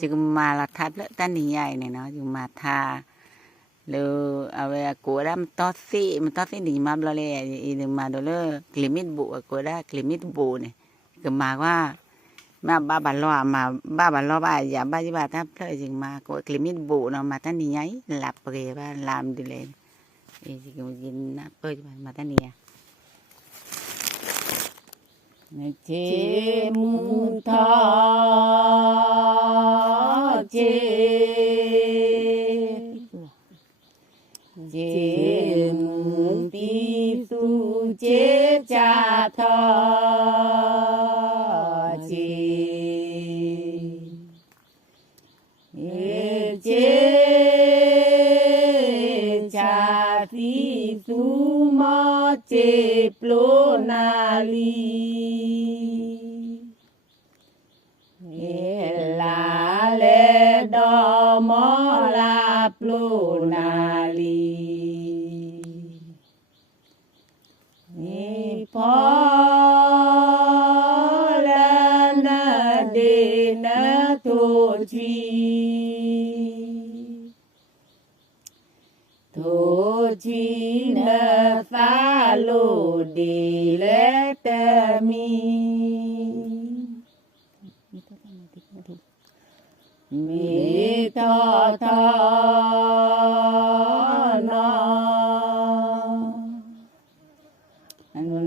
chừng mà là thật lỡ ta nỉ nhảy này nó chừng mà tha lơ à về của đam to xí nỉ mà lo lẹ nhưng mà đó lơ limit bộ của đó limit bộ này cái mà qua mà ba bà lo bà giả ba chứ bà ta thời chừng mà của limit bộ nó mà ta nỉ nhảy lặp về và làm đi lên thì chừng nắp ơi mà ta nỉ chế mu tho chế chế mu ti su chế cha tho chế chế cha ti su mo chế plo na li la le do mo la plo na li ni po la na de na to chi na fa lo de le ta mi mi tho tho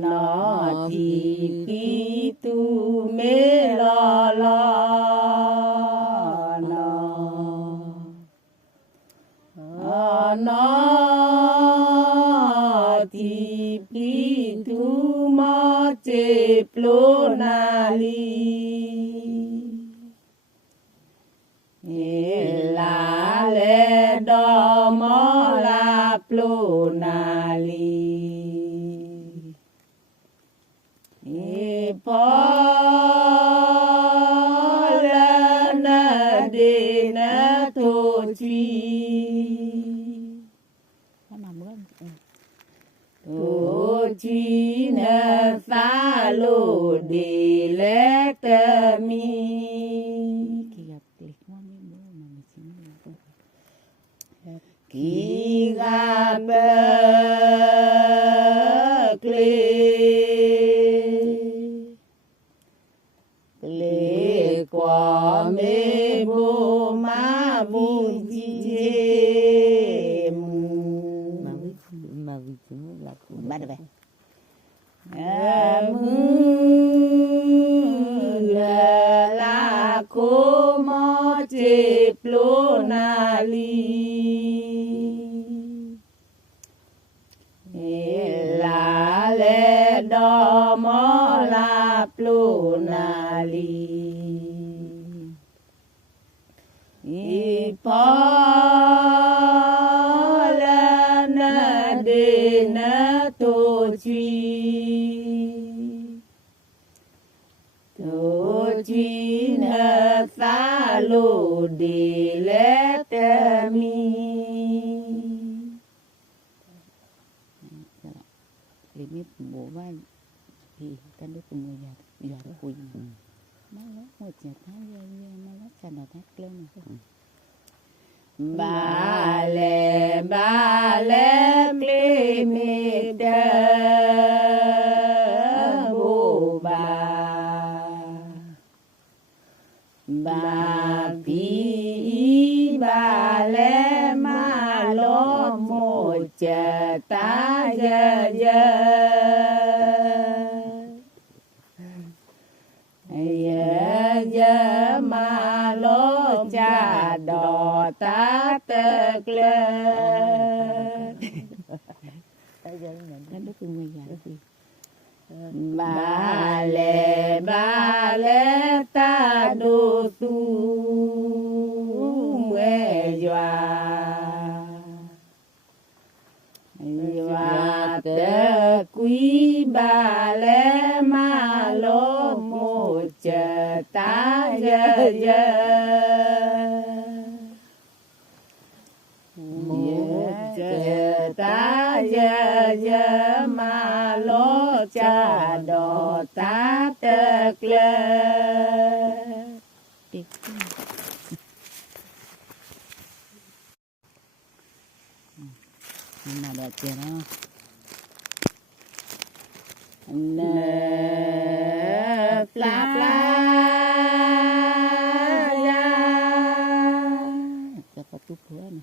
nó thì khi tu mê lo nó thì khi tu mô chê plo na li la le do mo la plo na li po la na de na to chi na fa lo de le ta mi ki ga ba kle kwa me bo ma bu ji mà vì chúng là bắt được la ko mo che plo na li la le do mo la plo na li po la na de na to chi na fa lo de le ta mi limit bộ ba thì ta được cùng người già đó quỳ má lót một chả thái má lót chả nào thắt lên ba le ple me da bo ba pi ba le ma lo mo cha ta ya ya ma lo cha đò ta tơ lơ ta được cùng người già đó quỳ ba le ta do tu mẹ dọa tơ quý ba le ma lo mo chờ ta giờ mo chờ ta giờ ma lo cha đò ta tơ lơ mà đẹp chưa đó nè pla ya cho có chút nữa nè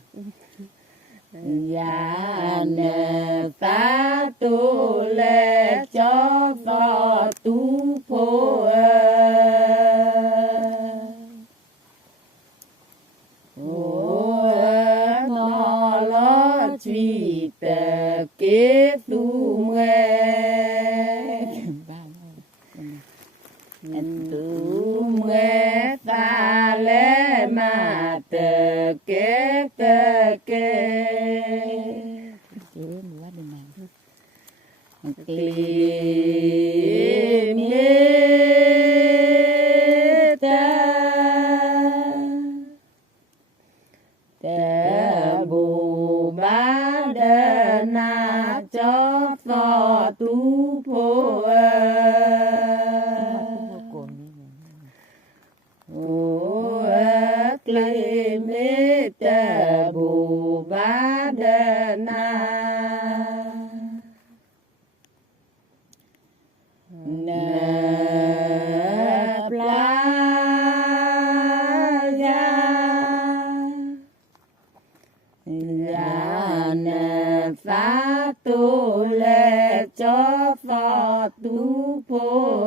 ya nè ta tu lệ cho phò tu phô nó lo truy tờ kế tu nghe tu nghe ta lẽ mà tờ kế chứ nữa đừng làm Kli ta ta bù ba đa na cho phò tu phô ô kli mi ta bù ba đa na nè pla ya nè phá tu lệ cho phò tu phô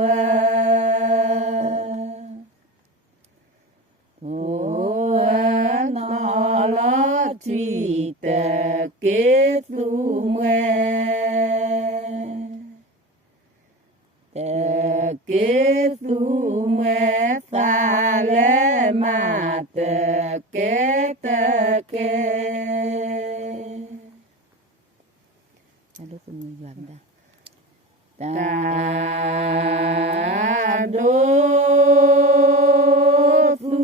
nó lo truy tờ kế tu nghe tờ kế tu nghe ta lẽ mà tờ kế ta đốt người làm ta ta đô tu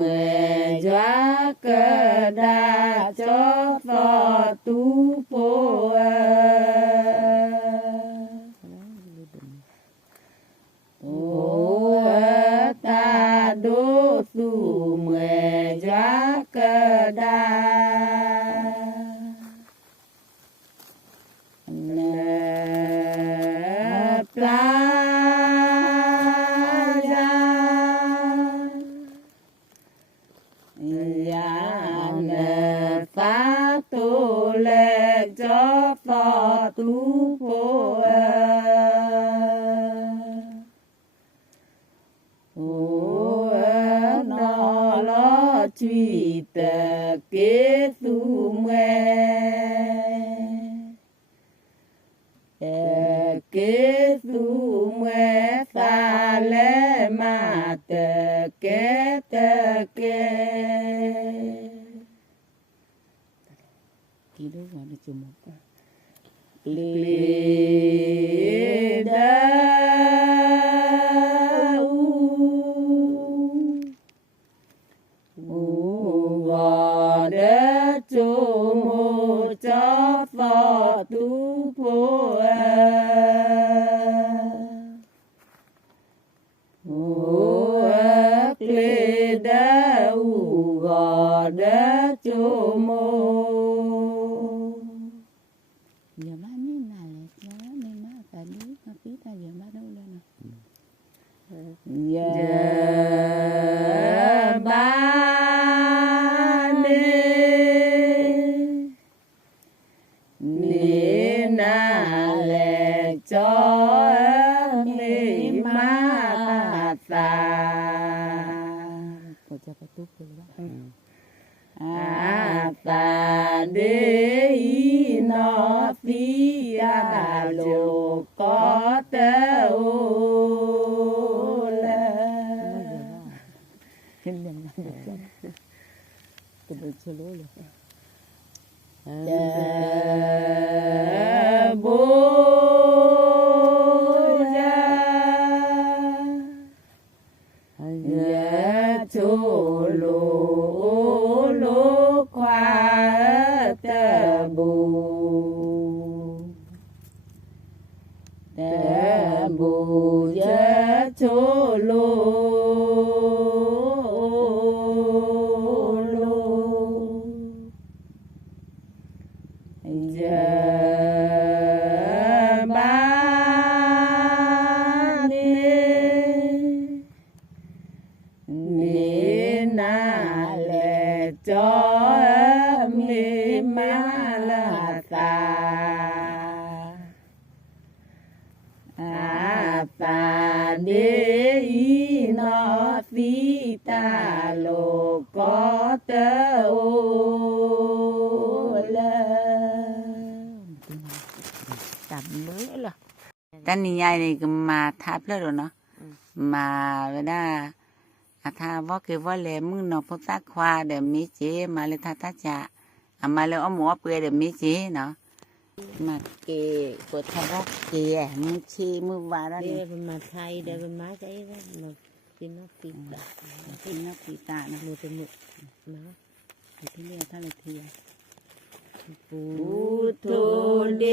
nghe gió cơ đa cho phò tu phô ta đô tu nghe gió cơ đa nè pla ya nè phá tu lệ cho phò tu phô nó lo truy tờ kế tu nghe tờ kế tu nghe ta lẽ mà tờ kế kỹ đốt vào được chùm một li da gò đế chu mô cho phò tu phô kli đế gò đế chu mô giờ má nên là nó nên má cả đứa má phí ta giờ má đâu lên nè giờ ba ni na lệ cho ni ma ta có cho cái túp rồi đó ta đế ý nó phi lô có tê ô la hình nhận là được chân từ từ solo rồi bố ya chô lô lô khoa tê bù ya chô lô lô เดอีนอสีตาโลก็เตโอเล จับมือเหรอตอนนี้ยายนี่ก็มาทับแล้วเนาะมาเวลาอาทาว่าคือว่าแลมึงเนาะพวกซักควาเดี๋ยวมีเจมาเลยทาตาจะอามาเลยเอาหมูเปื่อยเดี๋ยวมีเจเนาะมาเกะกดทารักเกะมึงชีมือวาแล้ว เดี๋ นี่ ยวเป็นมาไทยเดี๋ยวเป็นมาใจว่ามากินนกปีกะ กินนักปีตานะ มูจมูกนะ ที่เรียกท่าเลยเทีย ปูทุเด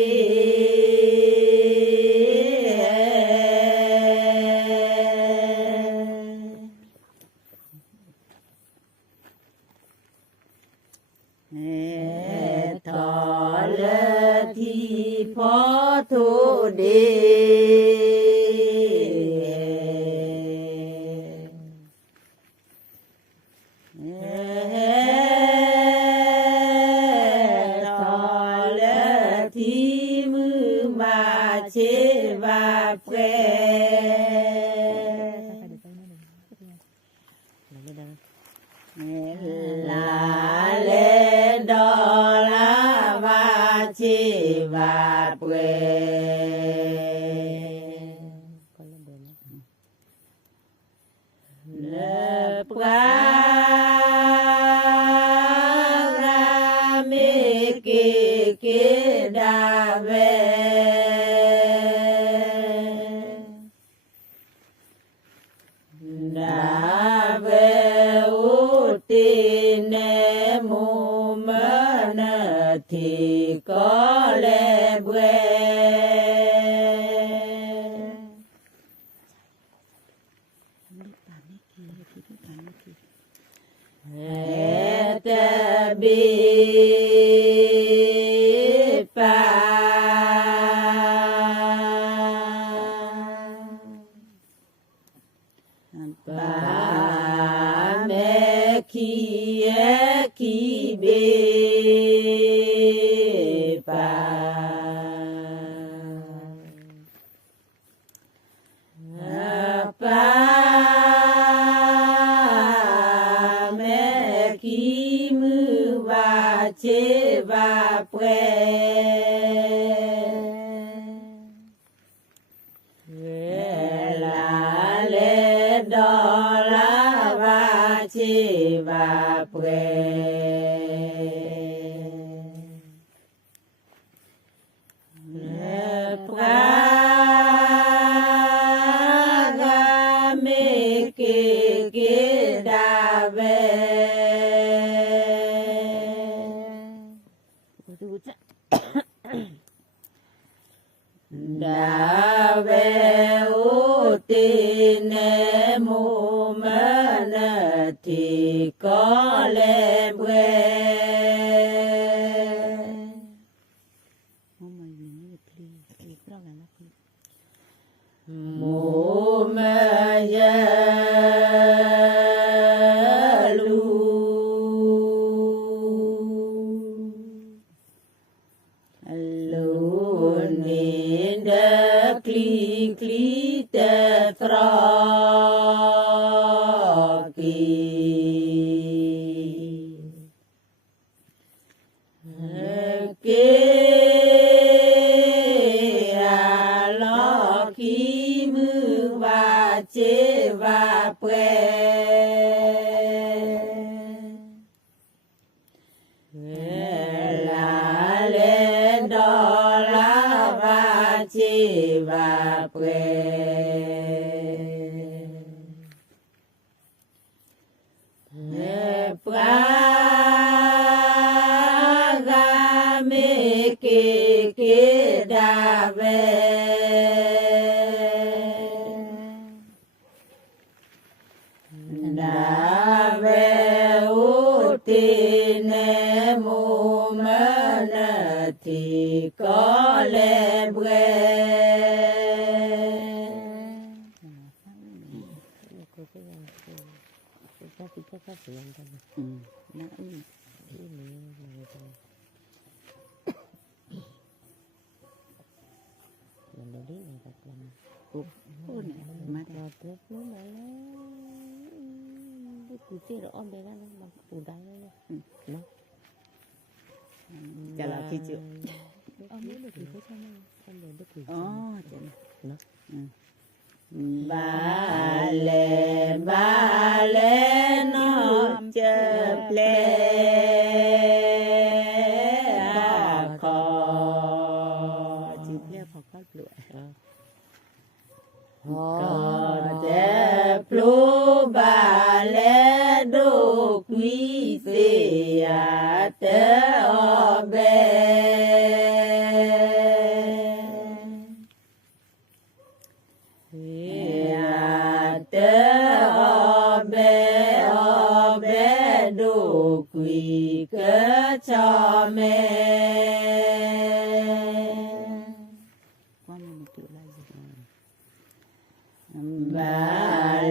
เอ๊ะ ทอเลที่พอทุเด ทอเลที่มือมาเชวาเปรลาเลดอลาวาเชวาเปรเลปกาเมเกเกดาเวดาเวอุติเนมุมนทิก็เลเบเอตบีปาปาเมคีเอคีเบปาปาเมคีมือวาเชวาเปรลาเลดอลาวาเชวาเปรปรากาเมเกเกดาเวดาเวอุติเนมุมนทิก็เลเบเ มุมมันอยู่นี่พลีอีกรอบแล้วนะพลี มุมยาลูลูนินเดคลีคลีเตตรอกีเกอาลอกีมือวาเจวาเปรลาเลดอลาวาเจวาเปรปรากาเมเกเกดาเวดาเวอุติเนมุมนทิก็เลเบเ นะอืม มันเดี๋ยวนี้มันก็ลำ ปุ๊บพูดเนี่ยมาได้ thế nó mà cái củ tê nó om bé ra nó bằng củ đá nó chả là khi chịu ông biết được thì có sao không ông biết được thì nó ba lê nó chớp lê khó chỉ leo vào con lụa có đẹp lu ba lê đô quý xì à tê o bê đô quý cớ cho mẹ qua mình một kiểu lại gì ba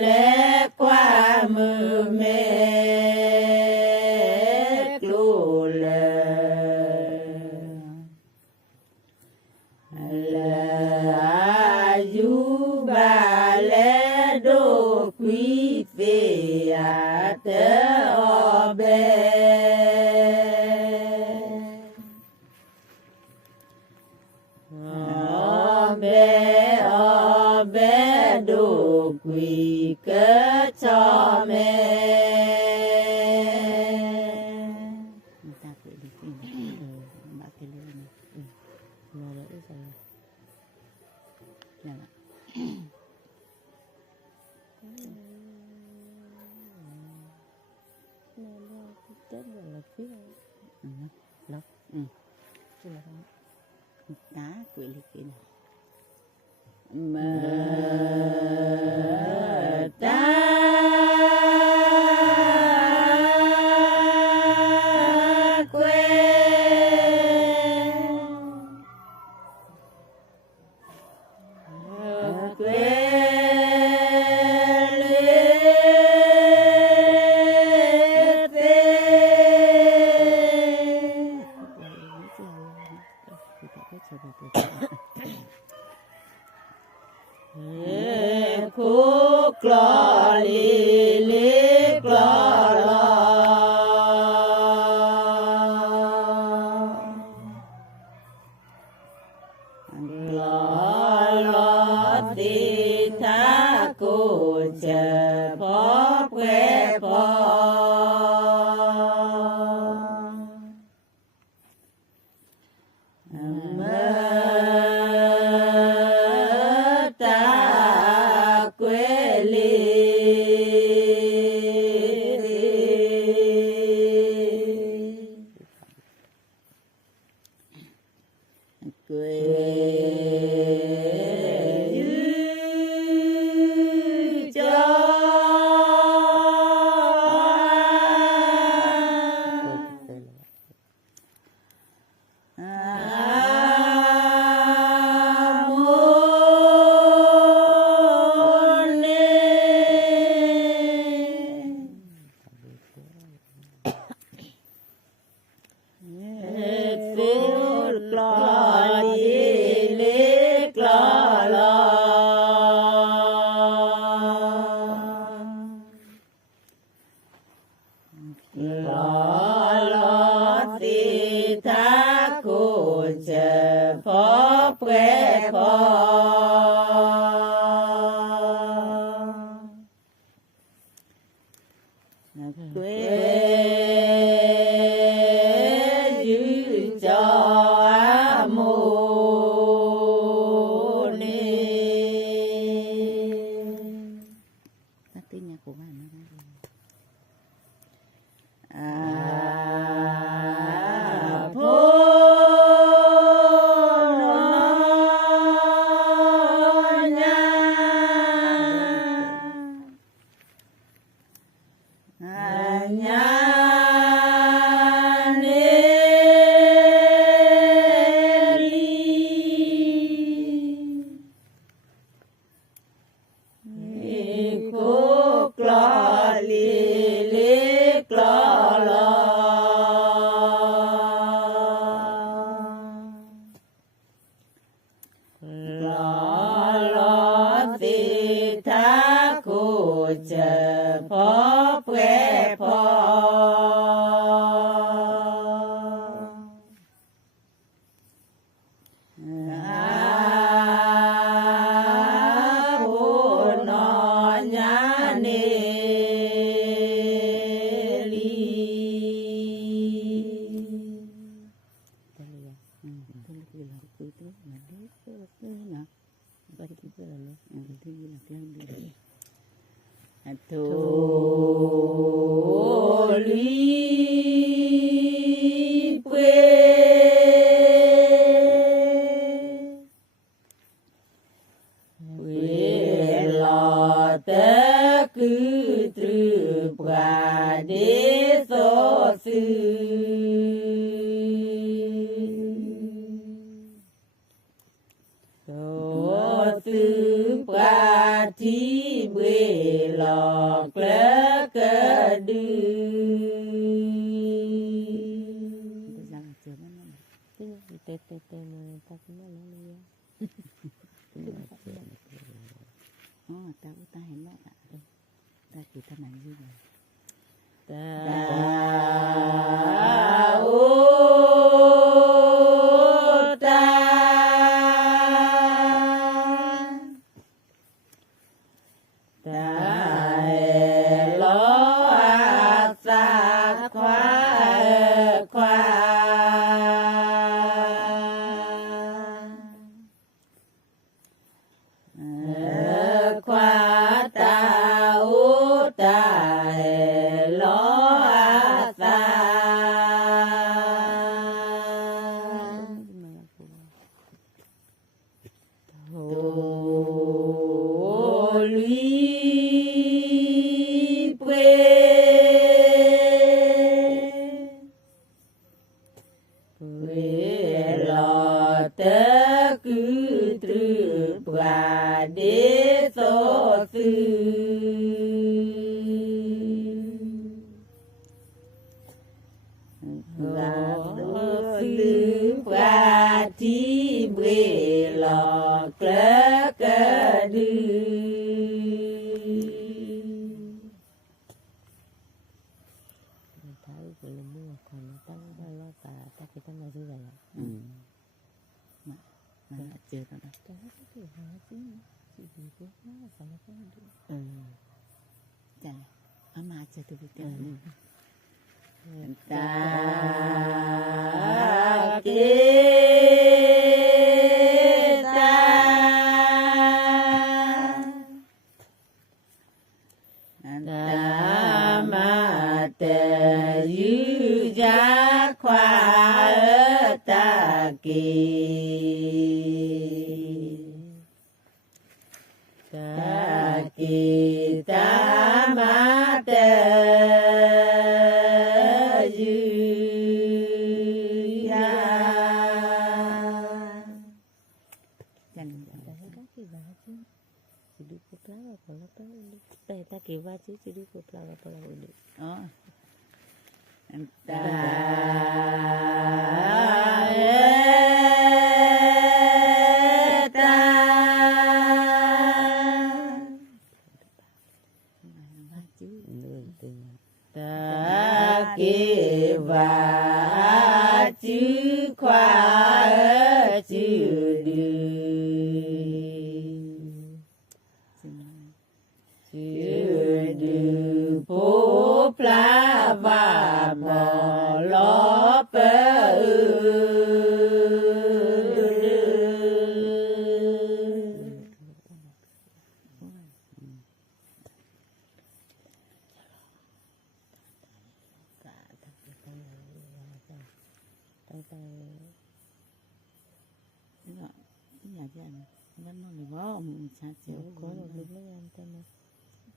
lê qua mưa mẹ lù lờ du ba lê đô quý về à tớ o bê o bê đô quý cớ cho mẹ người ta tự đi tìm bà cái lưỡi này mà nó đi rồi là nó chết rồi là phía lóc chứ là không đá quỷ lịch kia này mà ta khúc lò li li lò lò ti tha cô chờ phó quê phó สิทาคูเจพอเปรพอทุลีเปเวลาแต่คือตรึปราเดโซสืโสสืปราทีเบลอกและกระดืออ๋อตาอุตาเห็นแล้วอ่ะตาคือทำไมยืดเลย ตาอุตาตาลอสาควาควาควาตาอุตาลอสาโทลีเปเวลาเตคือตรึปราเดโซสืลาสืปราทีเบลอกระกระดือมันเจอแล้วนะจ้ะเอามาเจอตัวเดียวตาเกตาตามาเตยุจาควาตาเกตาเกตามาเตque va a ser si dijo plaga para volver. Oh. Ta ke va chữ khoa chữ đưa chữ đưa phố pla và mò ló bơ nó nói bó mình cha chiều có một lúc mấy anh ta mà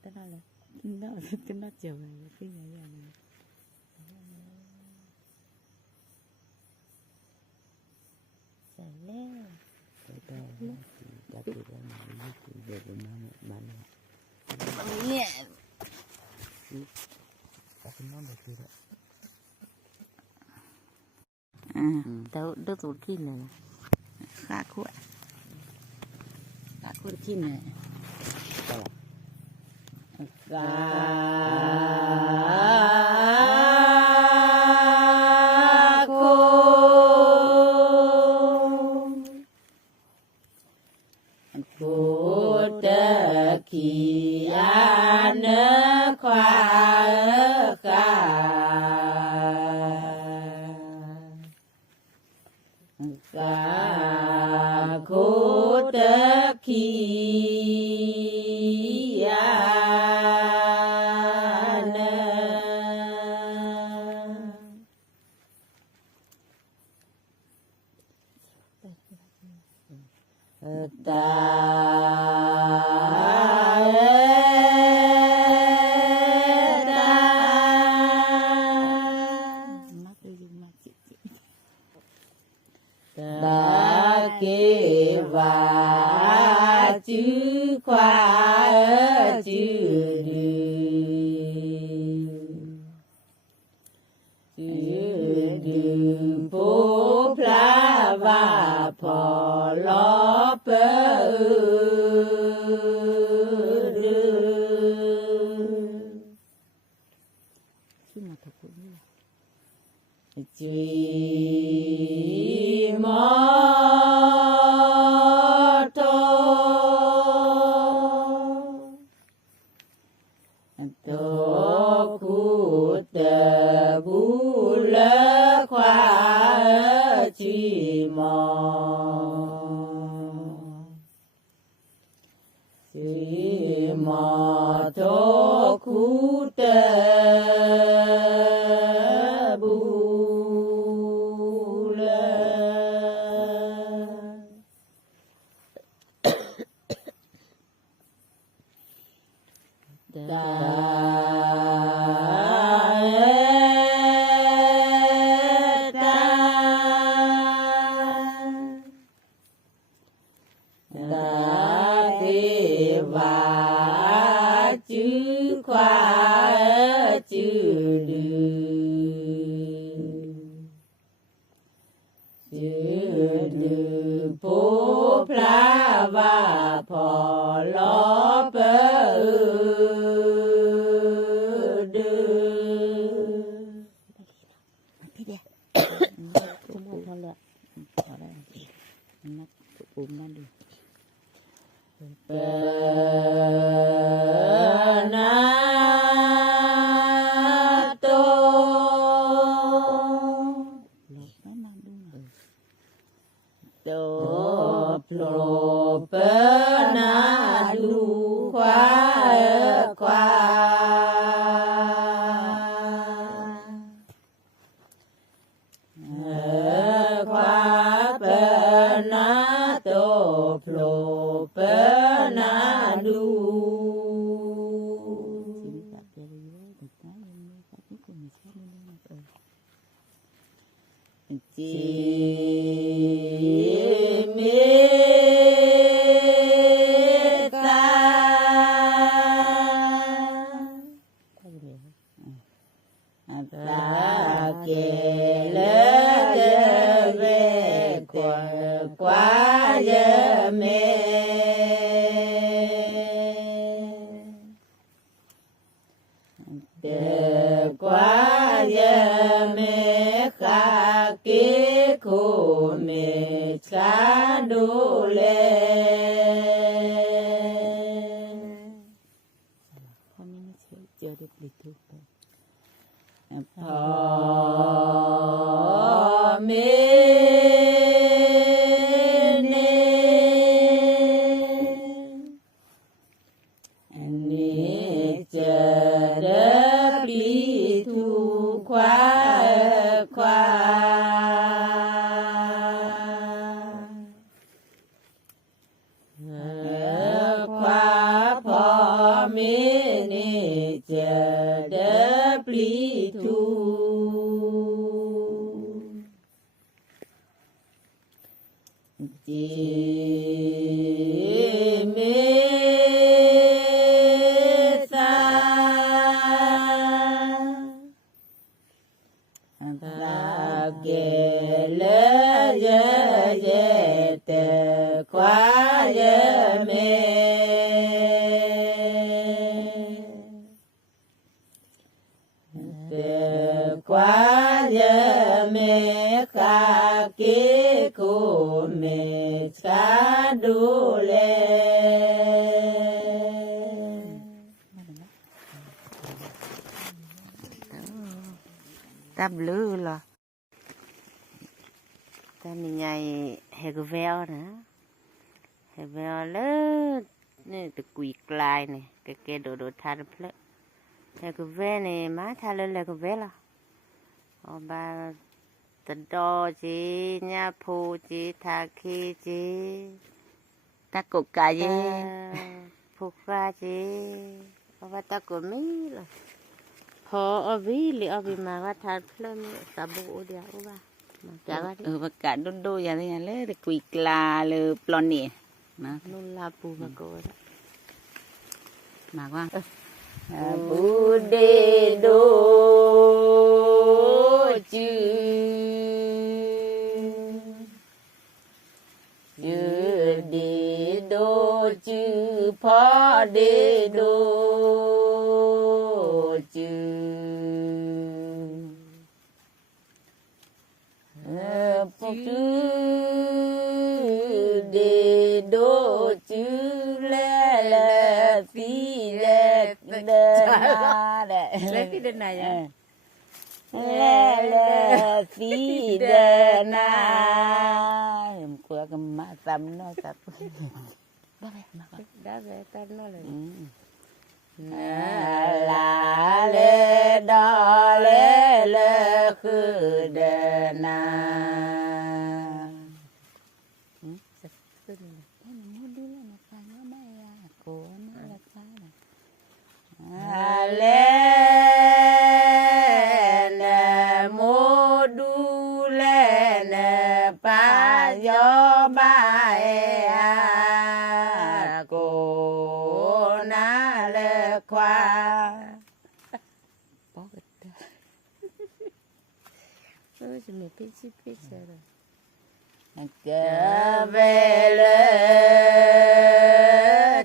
cái đó là nó chiều này cái nhà này sẵn nè nè tao đứt ruột khi này khá khuya khi này กาโคพุทธคียานควากากาคุตคียานตาตาเกวาจื้อควาจื้อดือจื้อดือผู้พระว่าพอลอเปดือจุยมอโตโตคูเตบุลควาจีมอจีมอโตคูเตบุตาตาตาเทวาจื้อควาจื้อดือจื้อดือผู้พระว่าพอลอเปดือพี่เดียตุ้มนั่นแหละเอาได้นักตุ้มนั่นดูเปนาโตโตโปรเปนาดูควาควาควาเปนาโตโปรเปนาดูจีเมตาตาเกลเยเวกวายเมเดกวายเมคาเกโคเมชาดูเลพอนี้ไม่เจอได้ปลิดทุกข์พอเมเนอันนี้เจอได้ปลิดทุกข์ควาควาควาพอเมเนเจอได้ปลิดทุกข์จีเมสาตาเกลเยเยเตควายเม ซับลือเหรอ ตอนนี้ไงเฮกเวลนะเฮกเวลเลยนี่ตะกุยกลายนี่แกโดดทานเพลเฮกเวลนี่มาทานเลยเฮกเวลอ่ะอบาตะดอจีญาพูจีทาคีจี ตะกุกกาเย ผูกราจีอบาตะกุมีล่ะพออวิลิอวิมาว่าทานเพลมีสาบูเดียวว่ามาจากว่า ประกาศดูอย่างนี้เลยตะกุยกลาเลยปลอนนี่นะ นุลาปูมาโกด มากว่า บูเดโดจืจืเดโดจืพอเดโดจืจืเดโดจืแลแลฟีแลเดนาแล Lepi dah nak ya. แลแลฟีเดนา Ku akan mak samno siapa. Dah mak. ได้ไปตันนั่นเลย ลาเลดอเลเลคือเดนา ขึ้น มูดูแล้วนะฟังว่าไม่อะโกน่ารักมากเลนโมดูเลนปายอบายโกนาเลควาปอกเต จะมีพิชิตพิเศษ que vele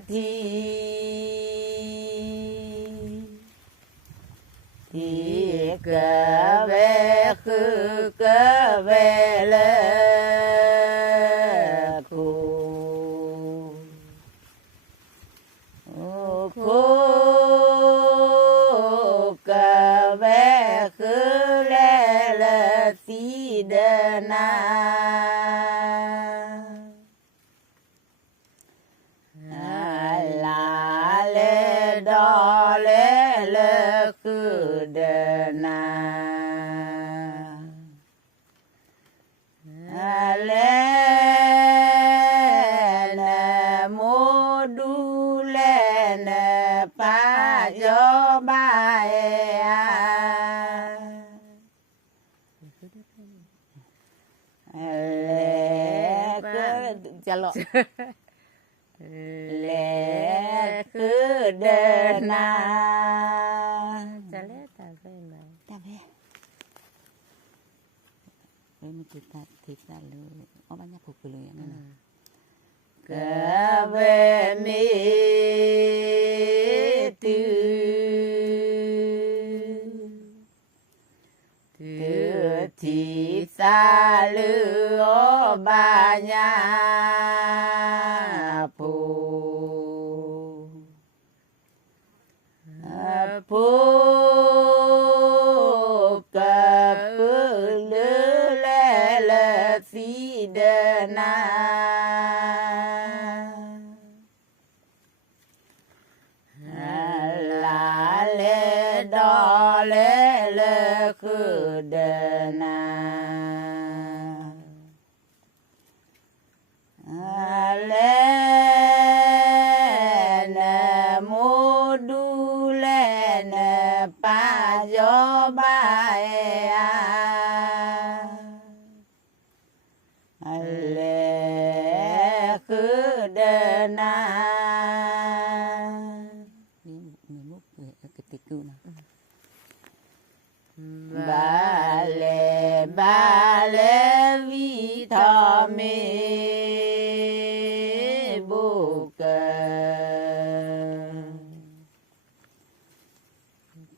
ti ti que ve que vele ku ku que ve le le ti de na Kudana Alena modulena pajobaya Jalok Le Kudana จะเล่นแต่ไม่ไหม Dah be. Ini kita tidak lu. Oh banyak buku lu yang mana? Kebemi tu ti salu banyak pu pu Fidana La le do le le kudana Le na module na pa jo ba Kudana Ini muk ketika na Bale bale vitame bukan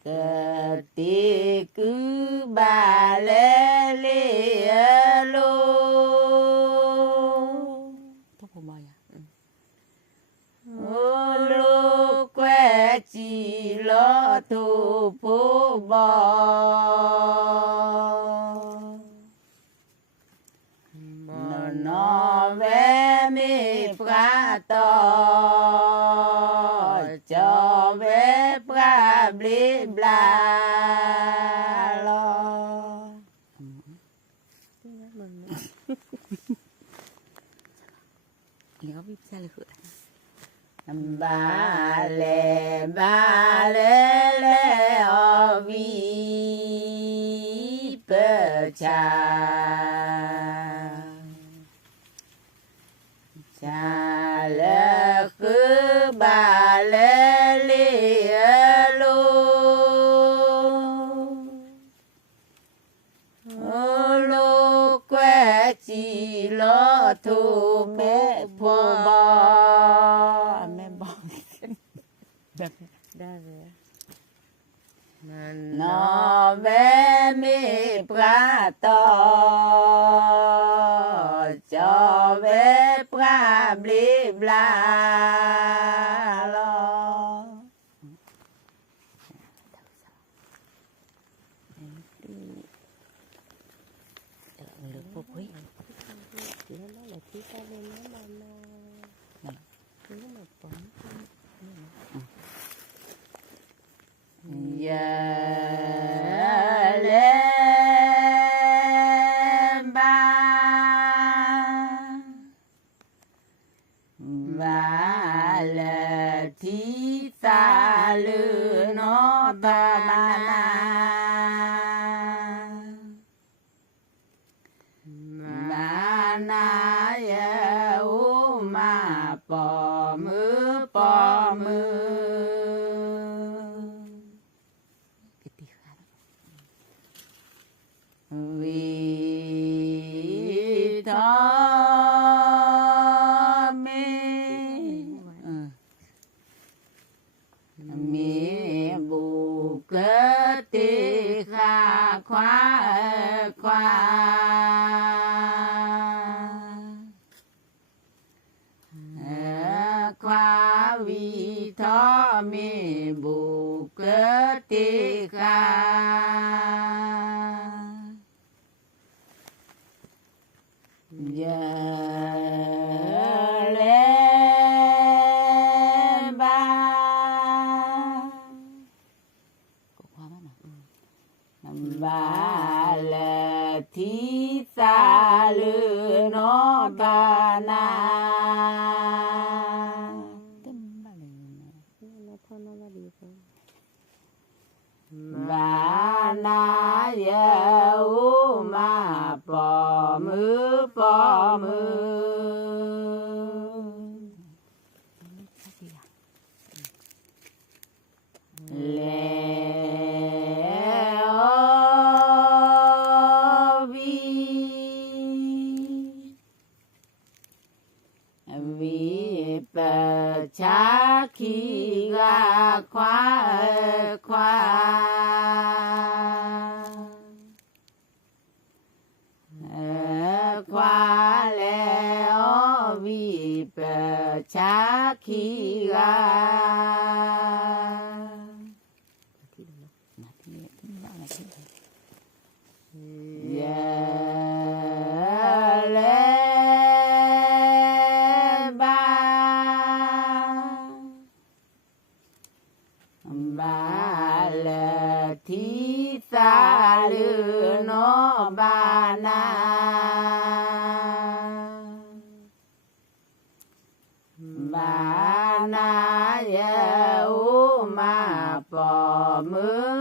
Ketika bale lialo Lo tu pu bo บลาลอ Ini apa bisa lekuk? Bale bale le ovi pecah. Jale ke bale le lo. Lo que chi lo thu me po bo me bo ได้เลยมัน no ve mi prato cho ve pra bli bla lo lực phục quý nó là tí ta lên nó mà cứ mà bóng giờ lên ba và là thi xa lư nó ba na ya u ma po mư vì thọ mi bù cơ tì kha khoa khoa vì thọ mi bù cơ tì kha giờ lên ba ba là thi xa lư nó ba na ba na ya u ma po mư le o vi pa cha khi ga khoa khoa le o vi pa cha khi ga ba là thi xa lư nó ba na ba na ya u ma po mư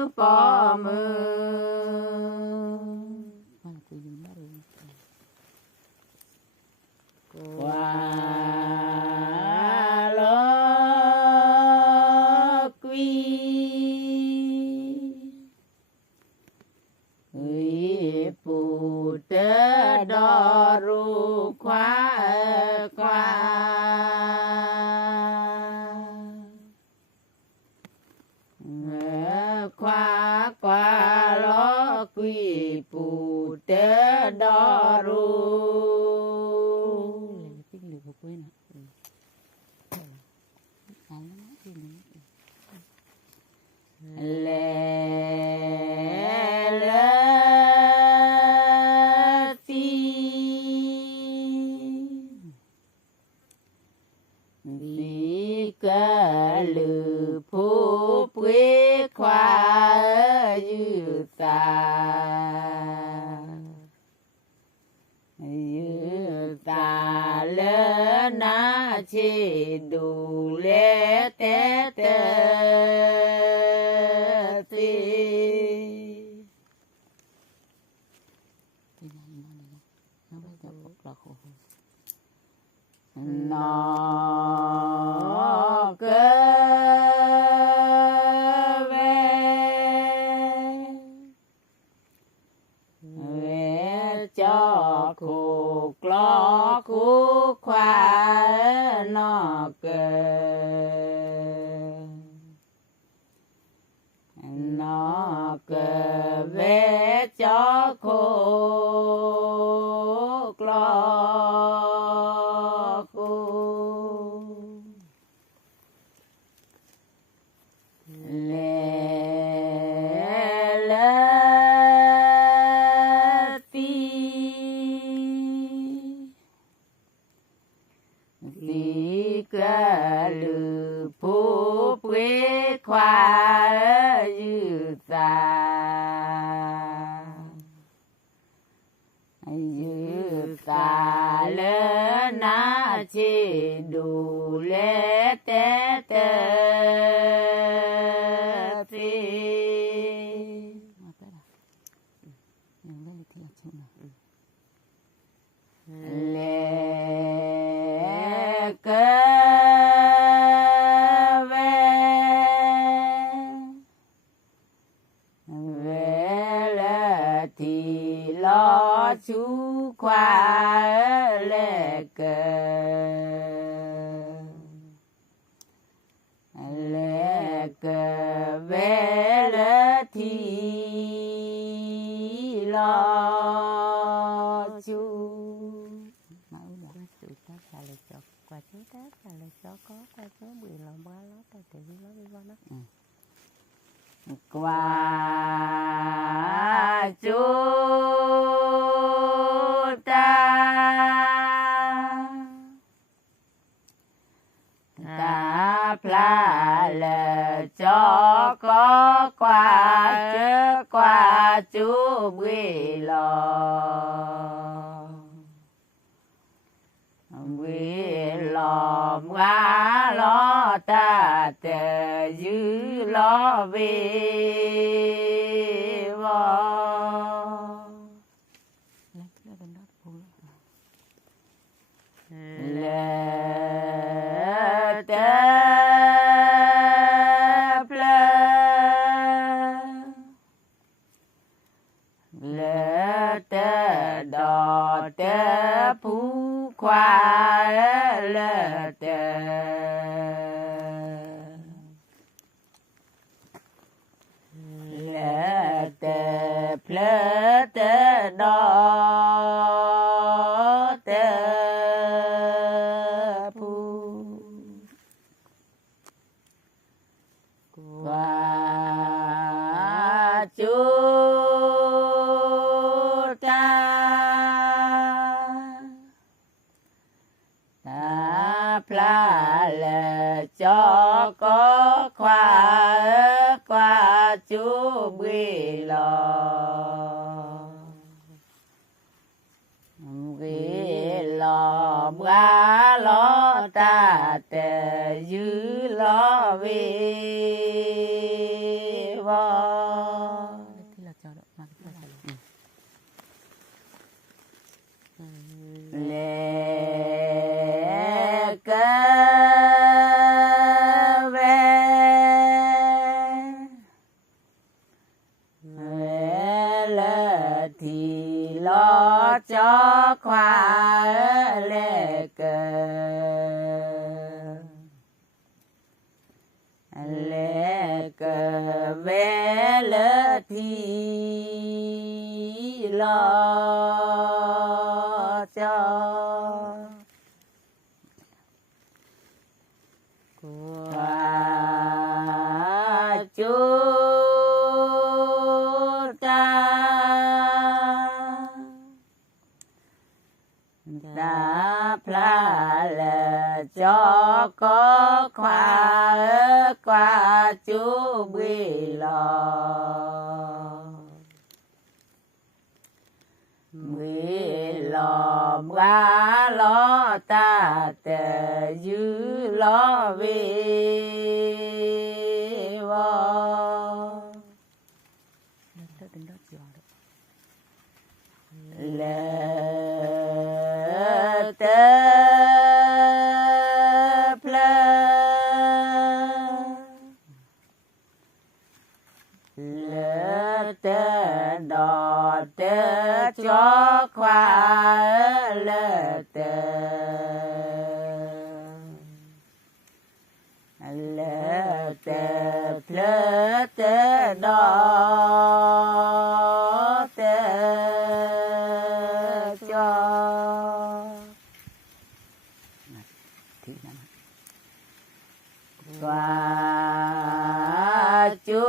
qua lo quy phụ tớ đo ru khoa lo quy phụ tớ đo ru vì cơ lư phú quý khoa dư ta lỡ na chi đủ lễ tế tế ti nó cơ về cho khu lo khu khoa nó cơ về cho khu lo khu cơ lư phú quý khoa dư ta lỡ na chi đủ lễ tế tế ti lễ cơ về là thì lo chú khoa lễ cơ về là thì lo chú quả chú tết là cho có quả chú bị lòng ba lót tại vì nó đi vào nó qua chú ta pla là cho có qua chứ qua chú bị lo quá lo ta tề dư lo về vò lệ tê ple lệ tê đò tê phú khoa lệ tê lệ tê ple tê đò tê phú qua chú pla là cho có khoa qua chú bị lo quá lo ta tề dư lo vì vò lệ cơ về là thì lo cho khoa lệ cơ về là thì lo cho qua chú ta pla là cho có khoa qua chú bì lò bì lò qua lo ta tè dư lo về vò lệ tê tê đò tê cho khoa lê tê plê tê đò tê cho qua chú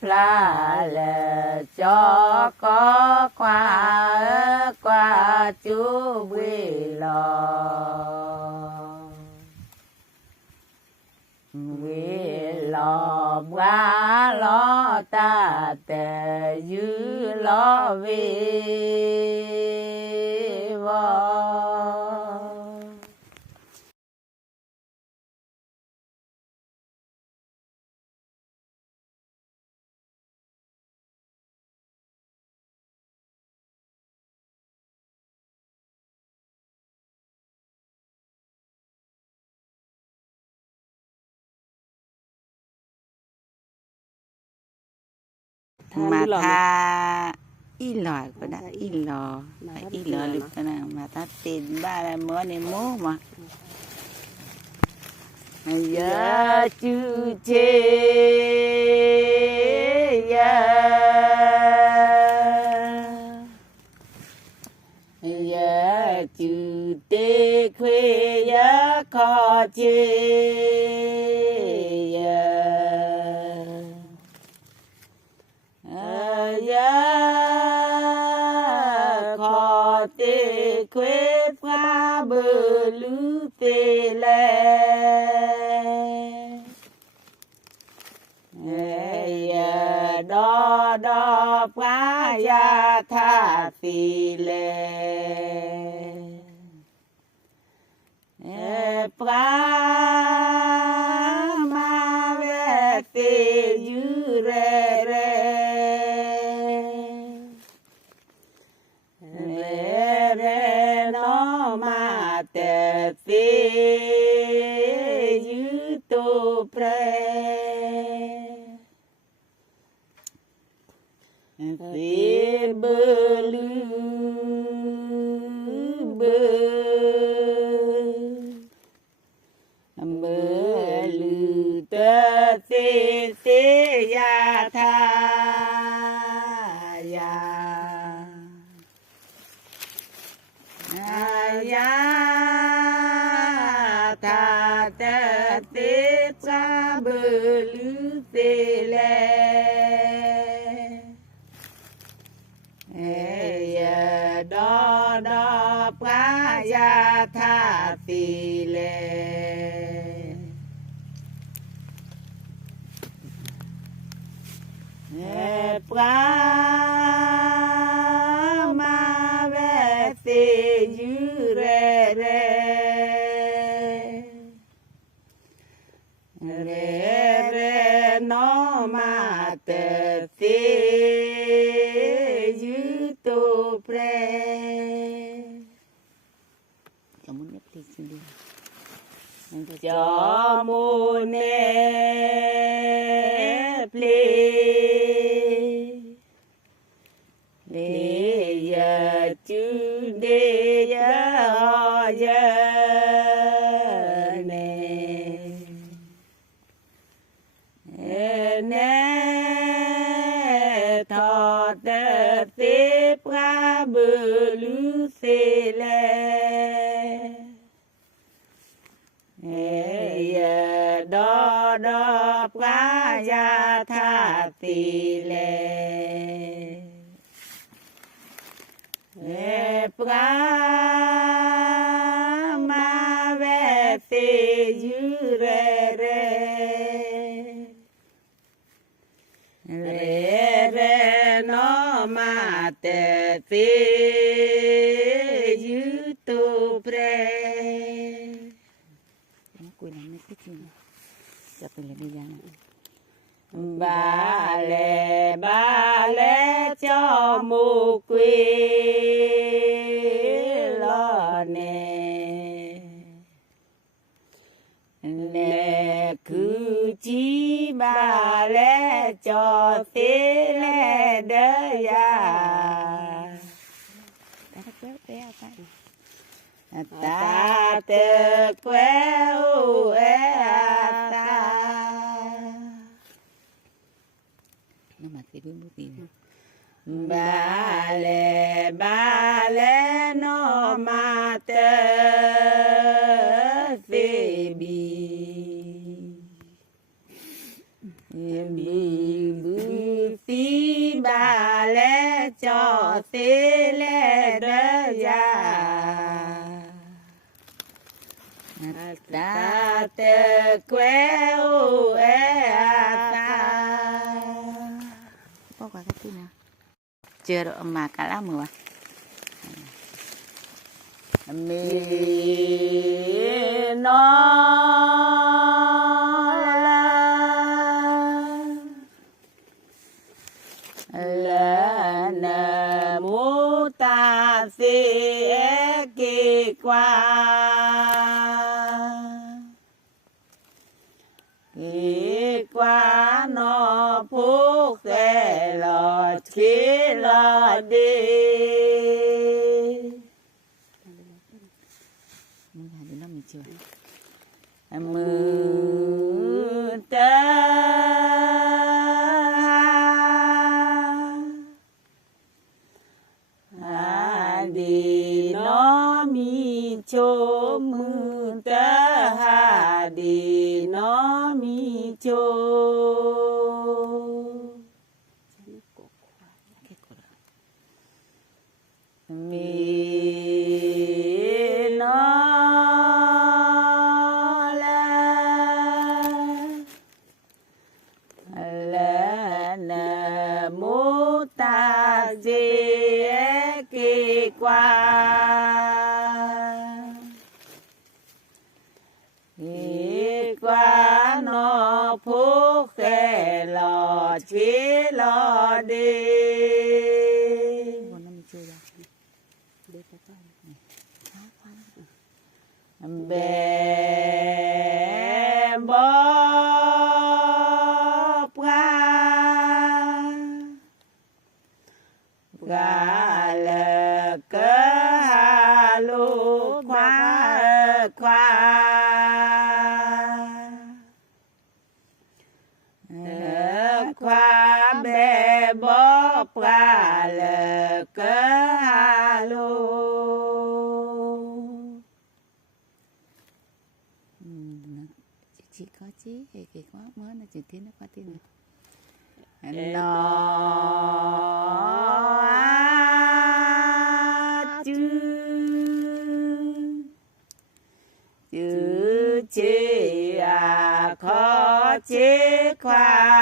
pla lệ cho có qua chú bì lò qua lo ta tè dư lo vi vò mà tha ít lò có đã ít lò lúc nào mà ta tiền ba là mớ này mố mà giờ chú chê giờ chú tê khuê giờ khó chê khó tê khuê qua bờ lư tê lê đo đo qua ya tha tì lê qua ma ve tê dư rê rê nó mà tè tê dư tô pre tê bơ lư bơ lư tê tê tê ya tha ya tha tê tê cha bơ lư tê lê đo đo pa ya tha tì lê pa ma ve tê dư rê rê nó mà tê tê dư tô pre cho mô nê ple lê ya chư đê ya ho ya nê nê thọ tê tê pra bơ lư xê lê đo đo pra ya tha tì lê pra ma ve se yu re re re re no ma te se yu tu pre cùi làm mấy cái gì cho tôi lấy bây giờ ba lê cho mù quê lo nè nè cứ chỉ ba lê cho thế lê đỡ ya ta te queo ta nó mà thì bước đi ba lê nó mà te về bi bu si ba lê cho thế lê đỡ ya ta te queo ta có quả cái gì nào chưa được mà cả lá mùa mi nó là nè mu ta sẽ kỳ qua qua nó phúc sẽ lo khi lo đi mưa ta đi nó mi cho mưa ta đi nó mi cho mi nó là nè mô ta dê kỳ qua qua nó phúc khe lò chế lò đi bé bó gà lờ cơ hà lô khoa khoa bé bó gà lờ cơ hà lô chị có chí cái có mới nó chữ tiếng nó có tiếng nó chữ chữ chế khó chế khoa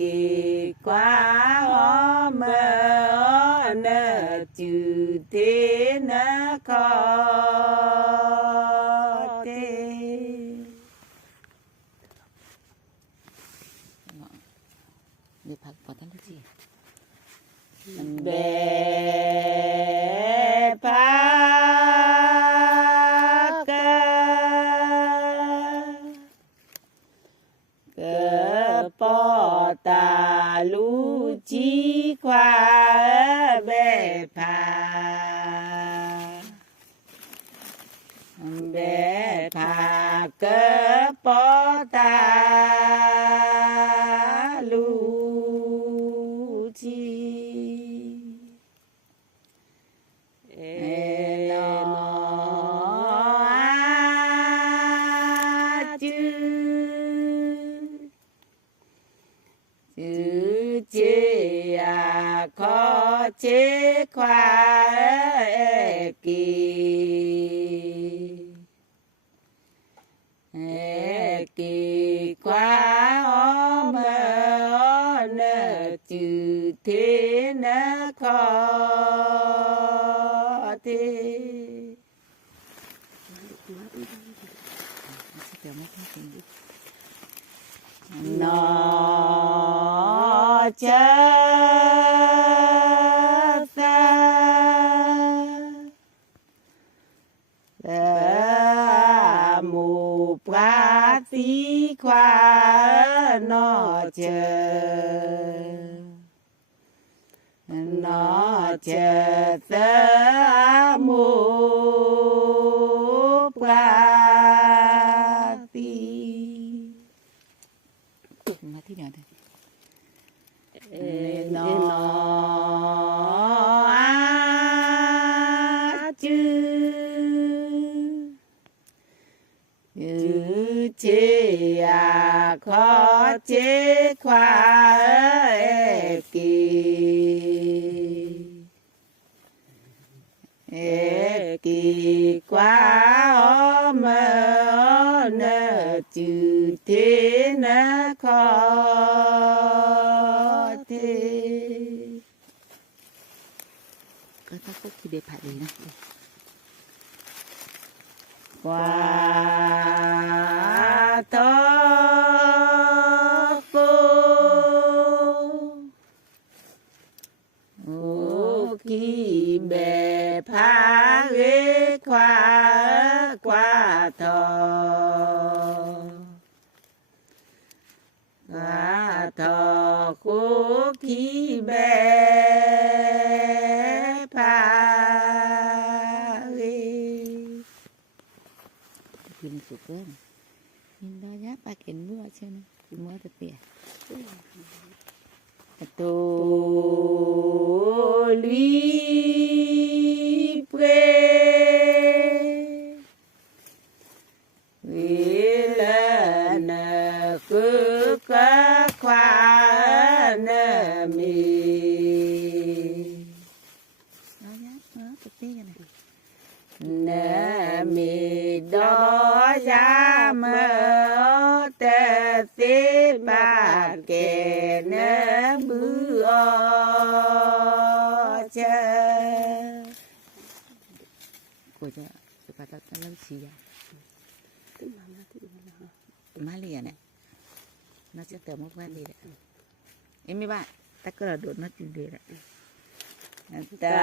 kỳ quá mơ nợ chữ thế nó khó điผักพอทั้งที่เบพักเกปอตาลูจีควาเบพาเบพาเกปอตา chữ chế khó chế khoa kỳ quá nợ chữ thế nó khó thế nó chết mù pra tí khoa nó chờ mù pra tí mà thế nào đây nó chữ chế khó chế khoa kỳ quá nợ chữ thế nó khó thế có ta có khi để phải đi nè qua to cô khi bè phá ghế qua thọ cô khi bè phá ghế Pin suka indahnya pakai buat sana semua tapi ya lui pre vila na cứ cá khoa na mi nè mi đó giá mơ tê tê bà kè nè bữa chê của cha sepatah tahu sih ya Mali ya nek masih ketemu Mali deh ini pak tak kira dulu juga deh ta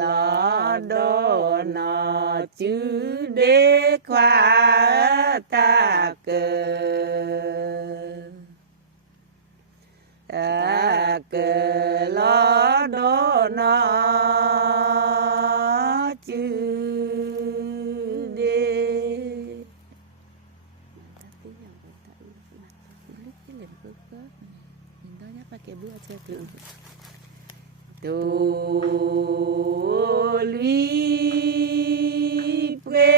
lo đô nó chữ đế khoa ta cờ lo đô nó chữ đế pakai buat saya tu lui pre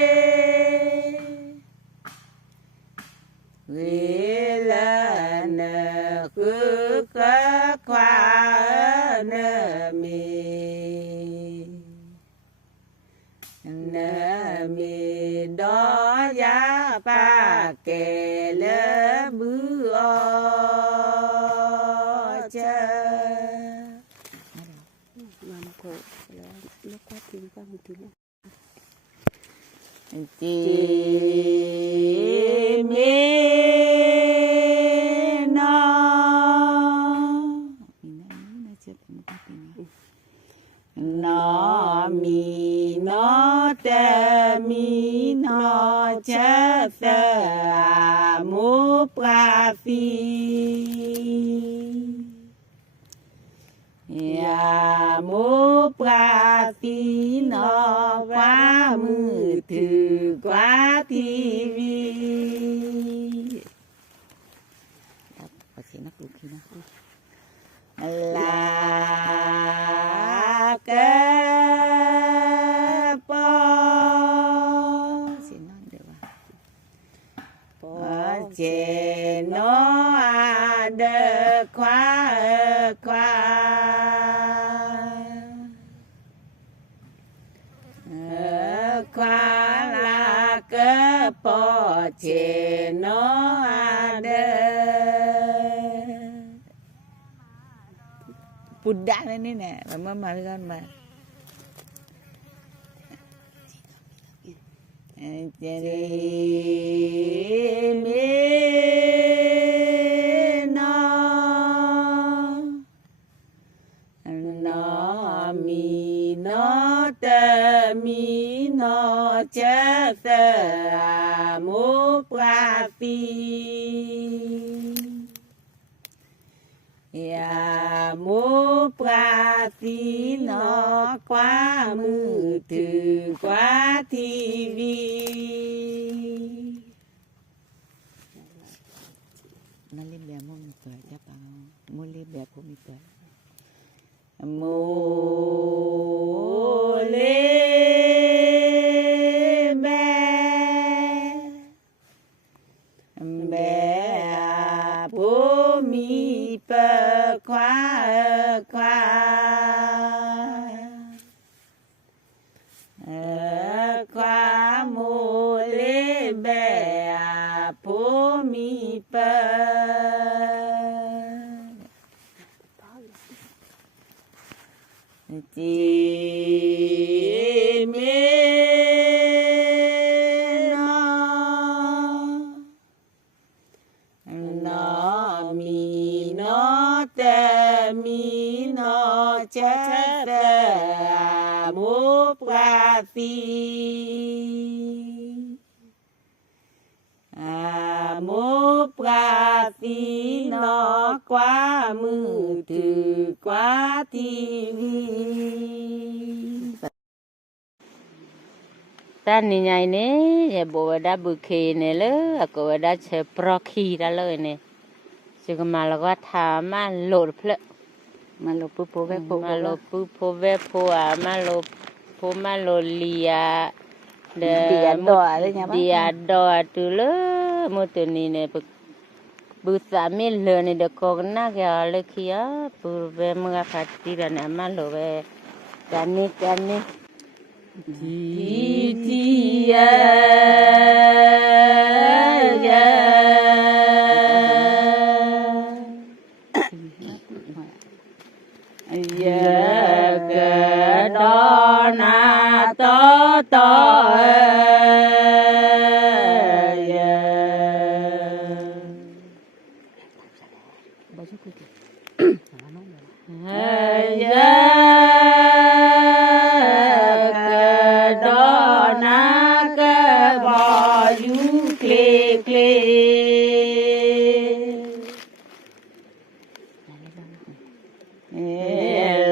vela na cứ cá khoa na mi đó giá ba kè lỡ bữa chị mê nó mi nó tê mi nó chết mô pra phi mô pra phi nó quá mư thư quá tivi là cái เจโนอาเดอควาควาควาลาเกปอเจโนอาเดปุดดานี่แน่มากันมาเจเรเมนอนอมีนอเตมีนอเจเสมุปราตียามุปราตีนอกว่ามือถือกว่าทีวีมาเล่นแบบมันเปิดจะเปล่ามูเล่นแบบผมมีเปิดโมเลแบแบผู้มีเปิดควาควาควาโมเลแบผู้มีเปิดจีเมนอมีนอแต่มีนอเจแต่มุปราตีมุปราตีนอกว่ามือถือกว่าทีวีตานี่ไงเนี่ยอย่าบอกว่าได้บุเคเนี่ยเลยก็ว่าได้เชปรอคีได้เลยเนี่ยจึงมาแล้วก็ถามมาโหลดเพลมาโลปุโปเวโปมาโหลดปุ๊บโพเวโพมาโหลดโพมาโหลดเลียเดียดออะไรเงี้ยเดียดอตุเลยมุตุนี่เนี่ยบุษามิเลเนี่ยเด็กคนนักยาเลยขี้อ่ะปุ๊บเวมึงก็ขัดตีแล้วเนี่ยมาโหลดเวกันนี่ทียกดอนาโตโต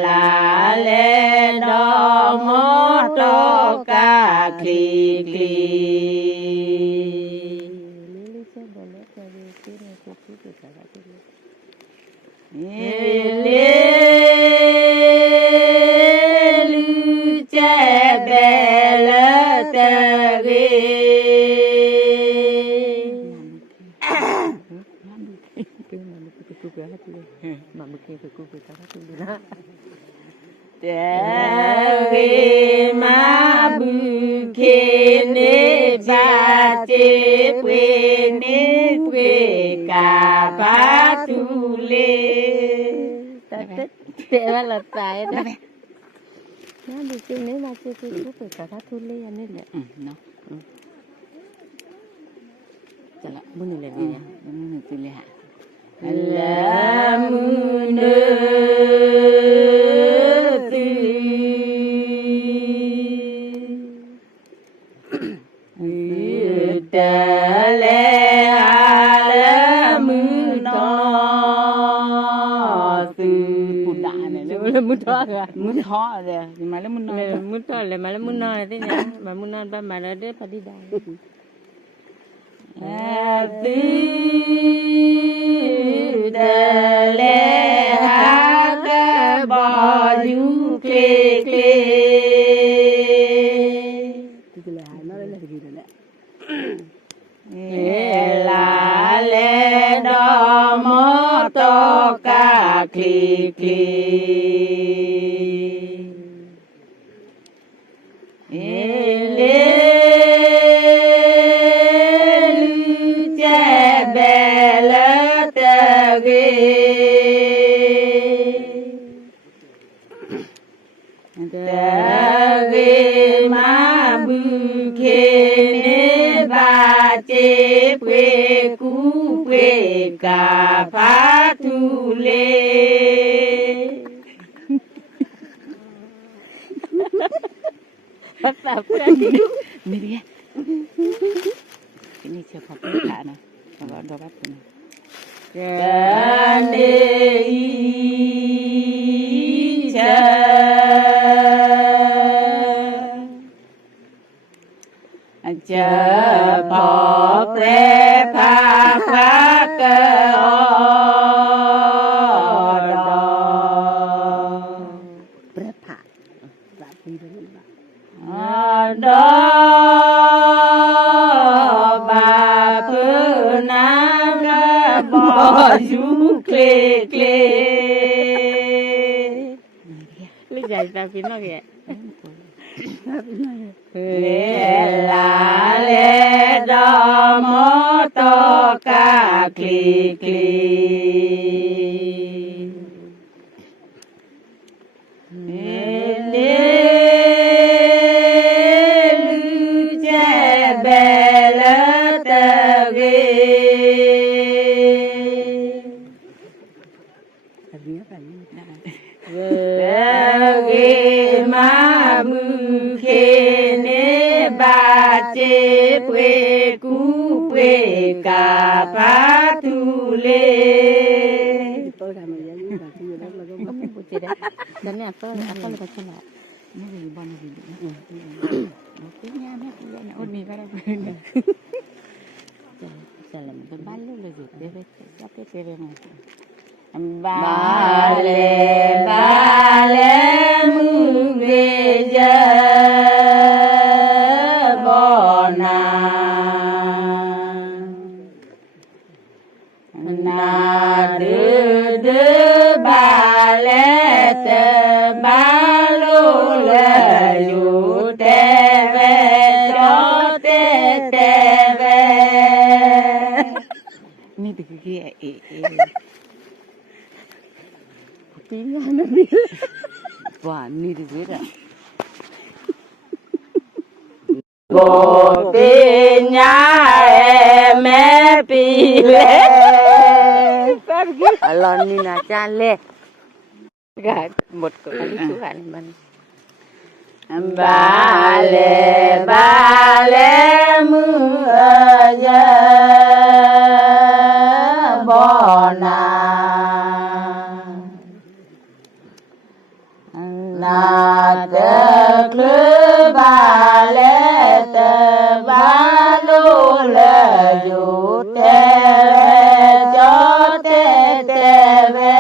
ลาเลดอมอตกาคลีคลีเลลูเจเบลเตเกเตเกมาบุเคเนบาเจเปเนเปกาปาตุเลเจ้าละตายนะนั่นดูจริงเนี่ยมาเจอคือเปิดกระทะทุเรียนนี่แหละเนาะจะละมุนเลยเนี่ยมุนตุเลหะละมุนเดเลอาลมุนอสุปุดาเนี่ยมุนทอดมุนทอเลยมาแล้วมุนนอมุนทอดเลยมาแล้วมุนนอที่เนี่ยมามุนนอนบ้านมาแล้วเด้อพอดีได้ตืเดเลหากบอยูเคเคลา กาคลีคลีเอเลลูเจเบลตะเกตะเกมาบุเคเนบาเจเปกูเปกาพาทุเลภาษาพูดอะไรนี่ดิini siapa pula nah kalau dapat pun kane icha aja po pre pha pha ke o do pre pha ba pi do ba phu na ga bo ju kle kle lý giải ta pin nó kìa la le do mo to ka kli kli le lu che bel ta ge ma mu khe ne ba che pwe ku pwe ka pha tu le tôi làm gì vậy bà chưa đó là không có chị đấy đến nhà tôi là có là không lại nó gì bon gì nữa nó cứ nha mấy cái này ôn mì vào đây sẽ làm tôi bán luôn là gì để sắp cái này Bale mugeja bona na de bale te balo le yu te ve cho te ve ni tu ki Wah, ini di beda. Gopinya me pile. Alon ni na chale. Gak một kali Tuhan man. Bale bale mu aja bona. Na te kle bale te balu le yu te cho te ve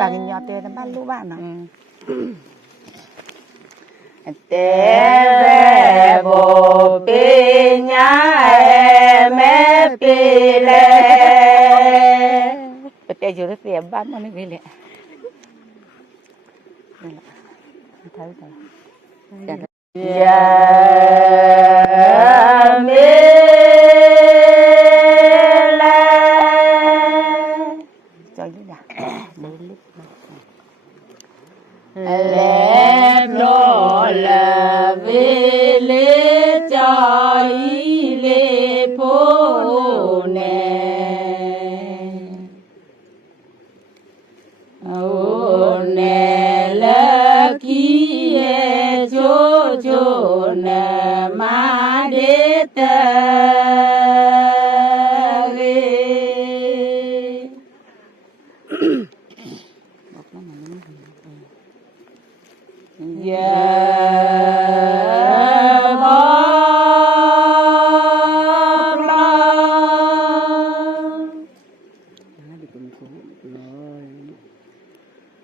bằng nhỏ te nó balu bạn nào te ve bo pe nya me pe le te ju te ban nó ni le thấy rồi dạ mê la cho dưới đặt để lít lép nó là về lê cho ý lê phố nè ô nè la kia cho nè ma đế ta ghê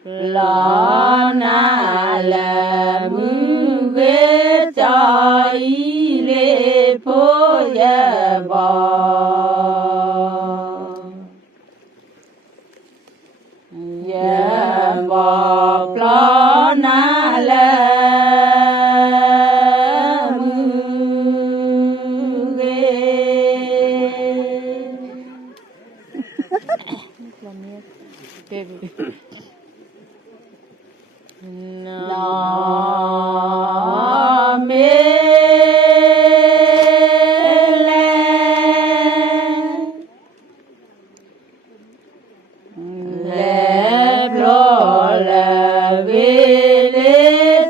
lo na là mưa ghé cho ý lê phố giờ bò no me le blo le vele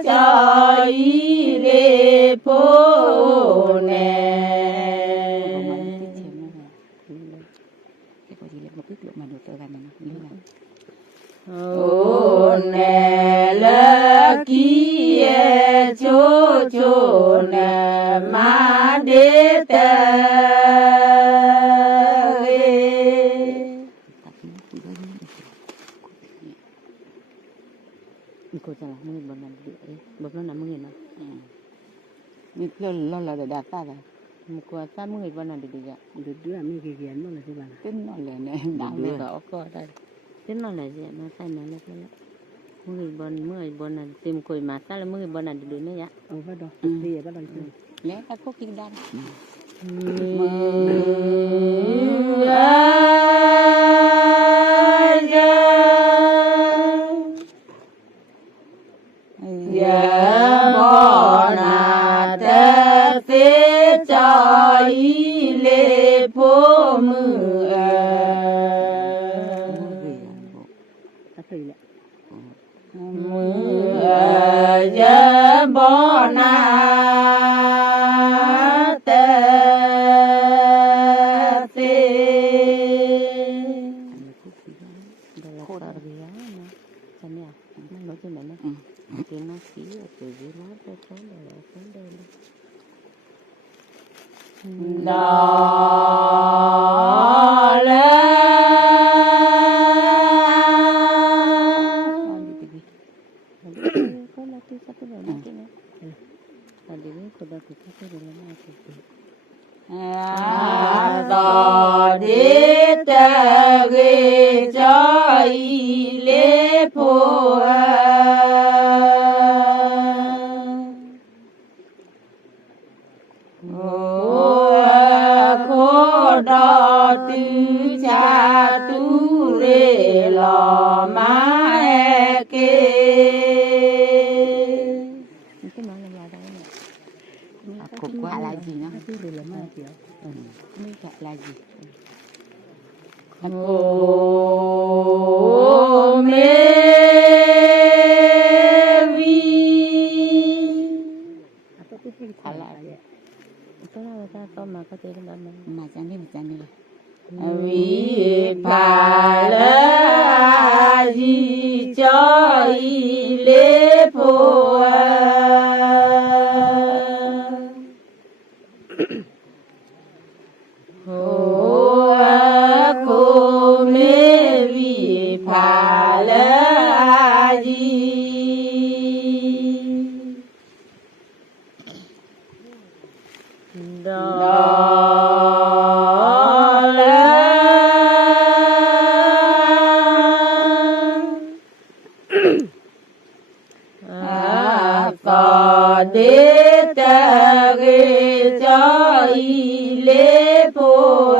chai le po ne ô nè lơ kia chô chô nè ma đế tê cô salah mungkin benar dia benar nak mungkin nak ni lo dah data dah muka asal mungkin benar dia Dua mi kikian mo la si bana. tin nó là nè đau nó có có đây thế nó là gì nó sai nó là mungkin benar tim koi masalah mungkin benar di dunia ya O ba do. Di ba do si. nhé ta có kinh đan giờ bỏ na te te cho y lê phố mưa Ta thầy lẹ. mưa giờ bỏ na te te Dalam dia na sana nó trên này nó cái nó xí ở từ dưới lá cho cháu đây đó là có là tôi sắp tới rồi nó cái này là để cô đã cứ cái rồi nó tò đi ta ghê cho y lê phố khô đỏ tư cha tu rê lò má e kê cái nó là đây nè cục quả là gì nó Ti ri la ma kiểu.ไม่แกะลายgìโอ้เมวี Apa tu ti ta la ya. cái là ta có mà có thể làm mà มาจานนี่เลยวีพาลาจีจอยเลโพโอ้โคเมวีพาลาจี có đế ta ghê cho y lê phố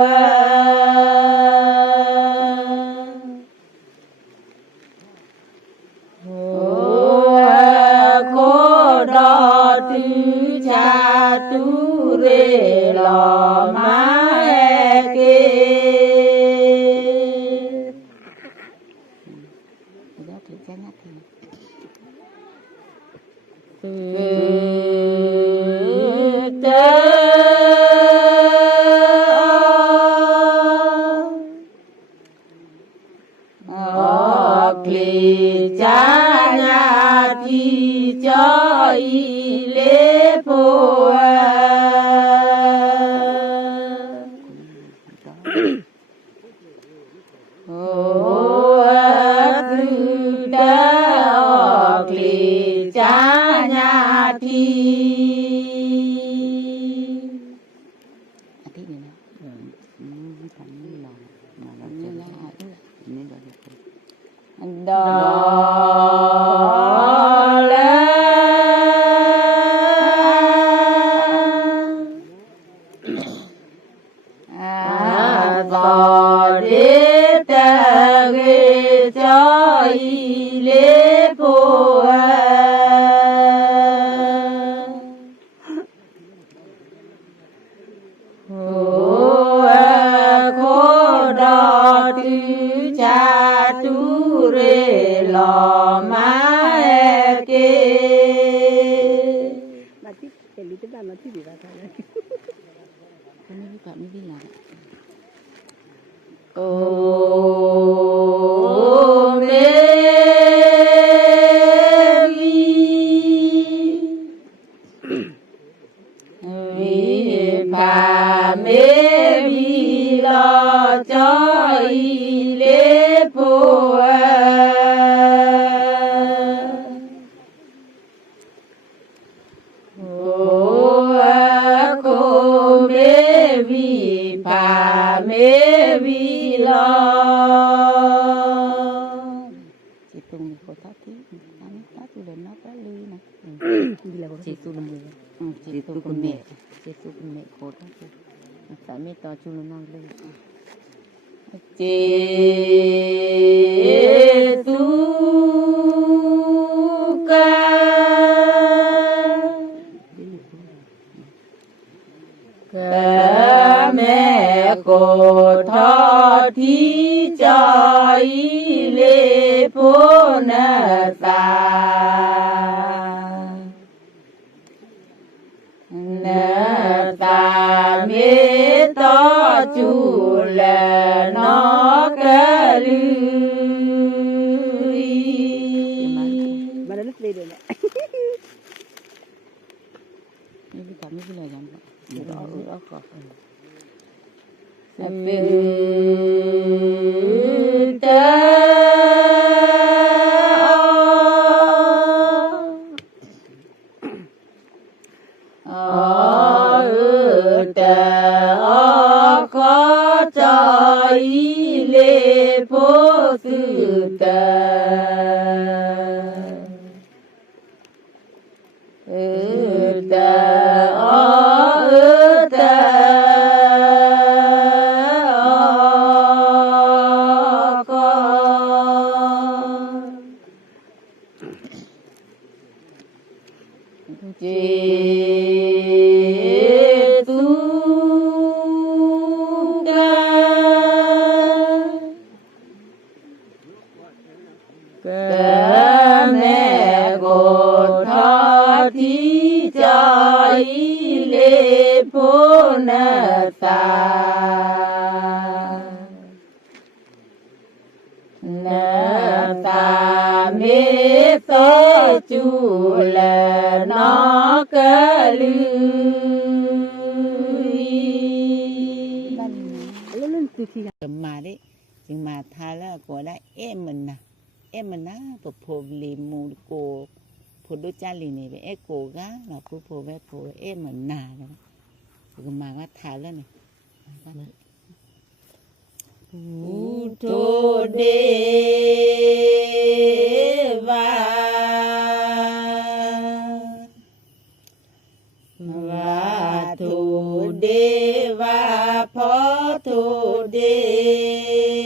cô đỏ tư cha tu rê lò má e kê đó thì cái nhát thì Kli cha nhà thì cho y lê phố re lo ma ke mà thích cái lý tưởng nó thích gì vậy thôi con đi cả mới đi làm ô mê vi bà mê vi lo cho y lê po cô mê vi bà mê vi lo chị tung cô tá tí tá tu lên nó tá lư nè đi là có chị tu lên chị tu con mẹ cô tá tu tại mẹ to chu lên năng lư chị tu ca cả mẹ cô thọ thi cho y lê phố na ta mê to chu là nó cả lư mà nó rất về rồi nè Ini kami bila jam apa? Có cho y lê phố sư cả mẹ cô thọ thi cho y lê phố na ta mê to chu là nó cả lư lên từ khi mà đấy chừng mà tha là của đấy em mình na tổ phổ lì mù cổ phổ đôi cha lì này với em cổ gá là phổ với phổ em mình nà đó mà nó thả lên này Uto Deva Vatu Deva Photo Deva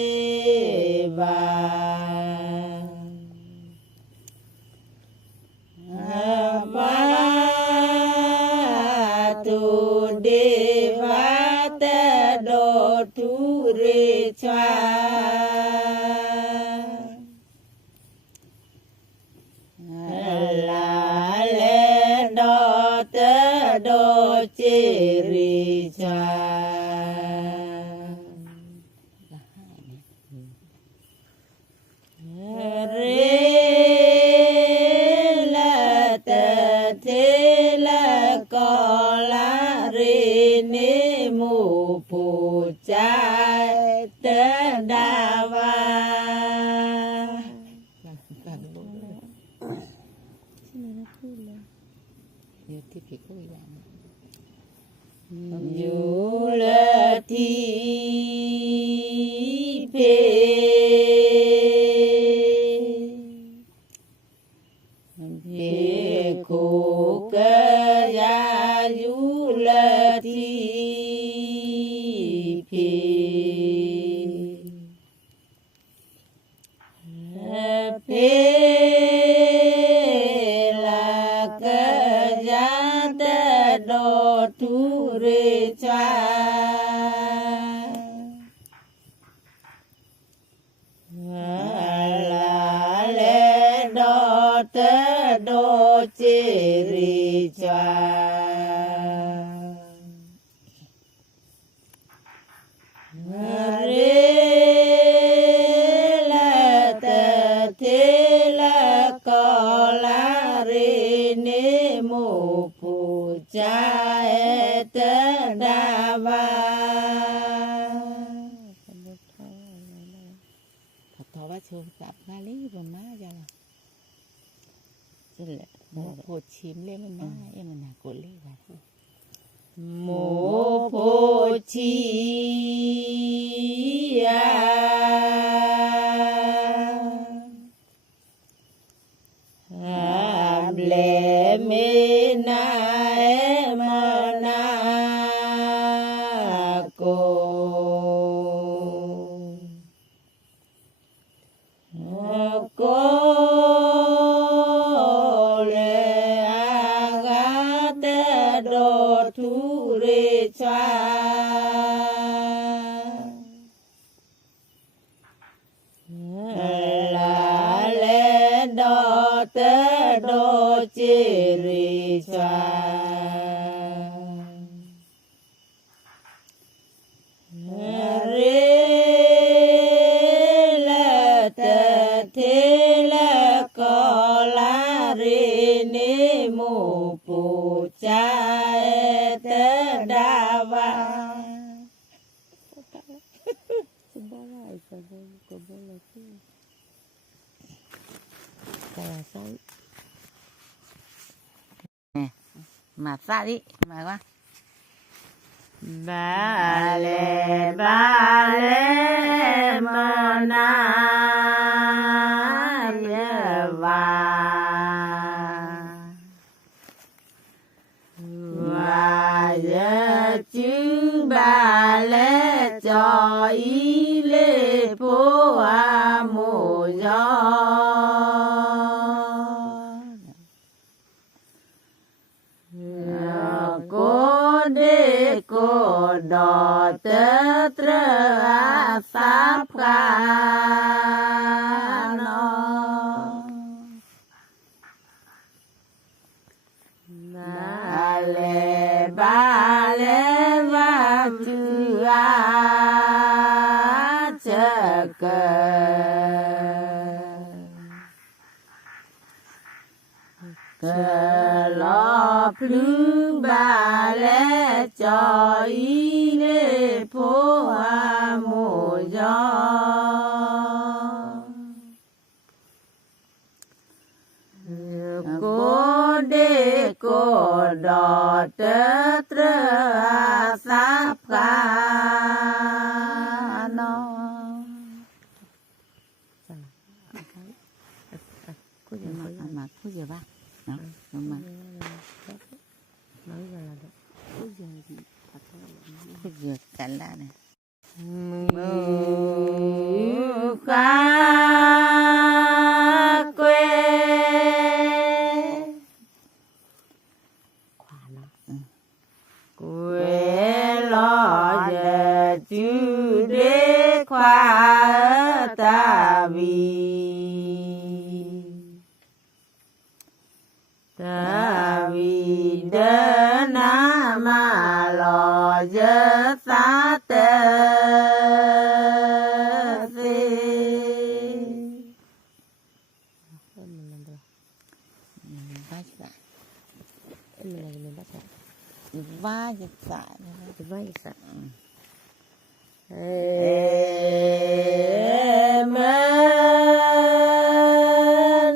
Vatu Deva Te Do Tu Re Cha La Le Do Te Do Che Re Cha Chai te đava Yu la thi pe pe ko ka ya yu la thi la ca ya te do tu re cha la เจริจวาเรละตะเทละกอลาเรเนโมปูจาเอตดาวาขอว่าโชว์กับมาลีบนมาจ้ะนั่นแหละโมโพชิมเลยมันน่ามันน่าโกเล่กันโมโพชียาเลเมนาเอมนาโกโกเลอากาเตโดทุเรชาลาเลโดเตโดจิริชาเรละตะเทละกอลาเรเนโมปูจาเอตดาวามาซาดิมาว่าบาเลบาเลมนาเยวาวายจูบาเลจอยเลโพอาโมยอโกเดโกดอเตตระอาสาพกานบาเลบาเลวาจุอาเจเกเกลอพลูบาเลจอยเลโพอาโมยอโกเดโกดอเตตระอาสาพกานคุยมาคุยบ้างเนาะมาคุยกันละเนี่ยมือกาเกวลอเยจูเดควาตาวีตาวีเดนามาลอเยสาเตสิว่าจะสาว่าจะสาเอเม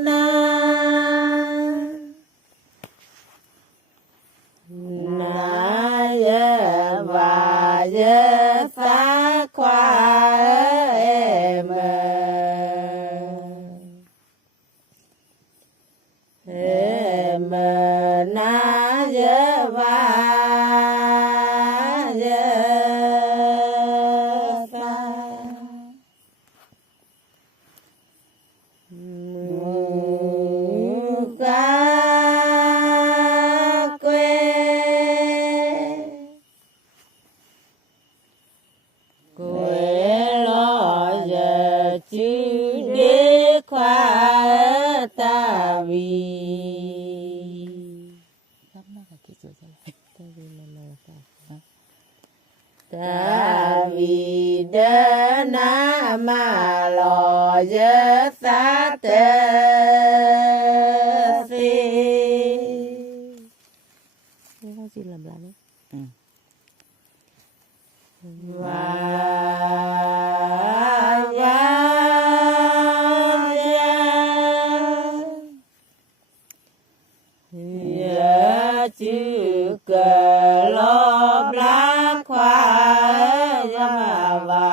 นายวายสาควาเอเมนาวายสา Davidana maloja satasi Ini kan sila belakang Ya juga lo blak Jawa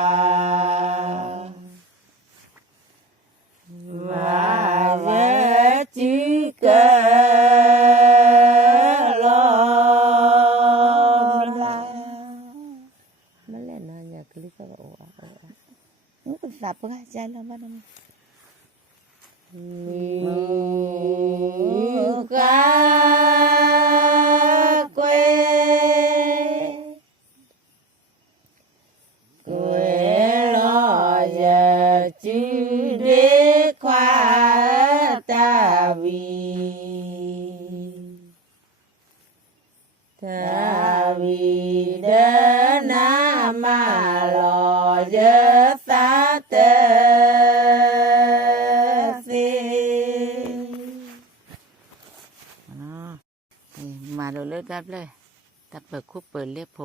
Và juga lo blak Mana nanya klik apa Ini kan siapa kan jalan mana ni? Muka kue lo giờ chứ đế khoa ta vì đế na mà lo giờ ta tê mà đồ lết đápเลยถ้าเปิดคู่เปิดเรียกโผ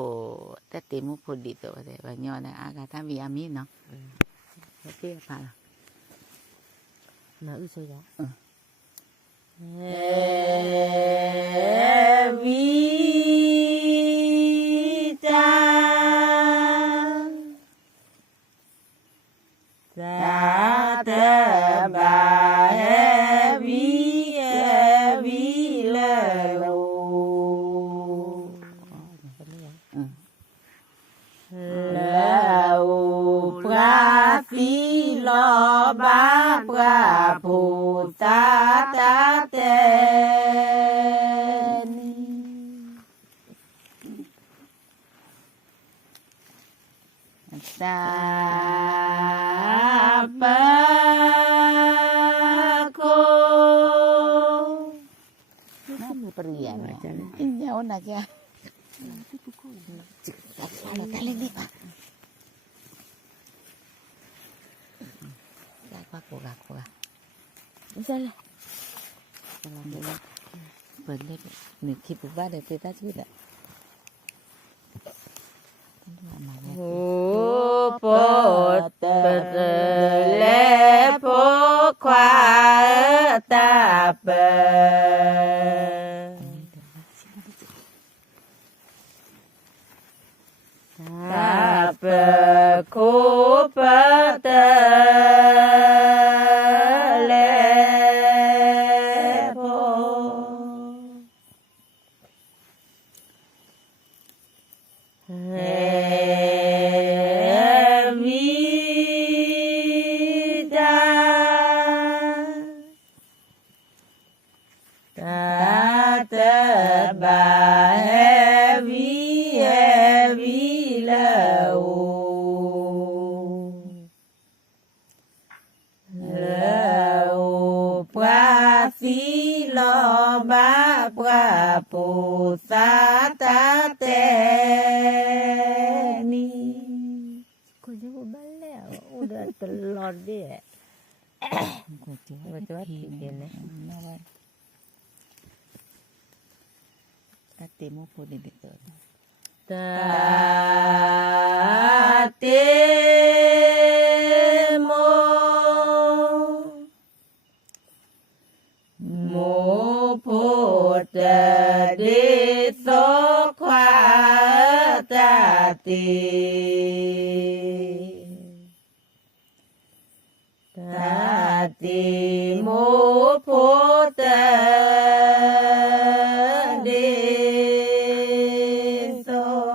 แต่ตีมุกโผดีตัวแต่ว่าย้อนนะอากาศถ้ามีอามีเนาะแล้วพี่พาละ mà ư sao vậy Evita ta te ba Phi lo ba pra pu ta ta te ta pa ko nóมีเปลี่ยนอินเดียวันไหนแกเราแต่เล่นดีป่ะKuga. Misalnya. Balik nih kipu bade kita sudah. Pot le po kwa tape. Tape ku pete pu sa ta te ni kau jawab balik udah telur dia betul tiga ni Tate mo po din dito tate mo po ta de so kwa ta ti mo po ta de so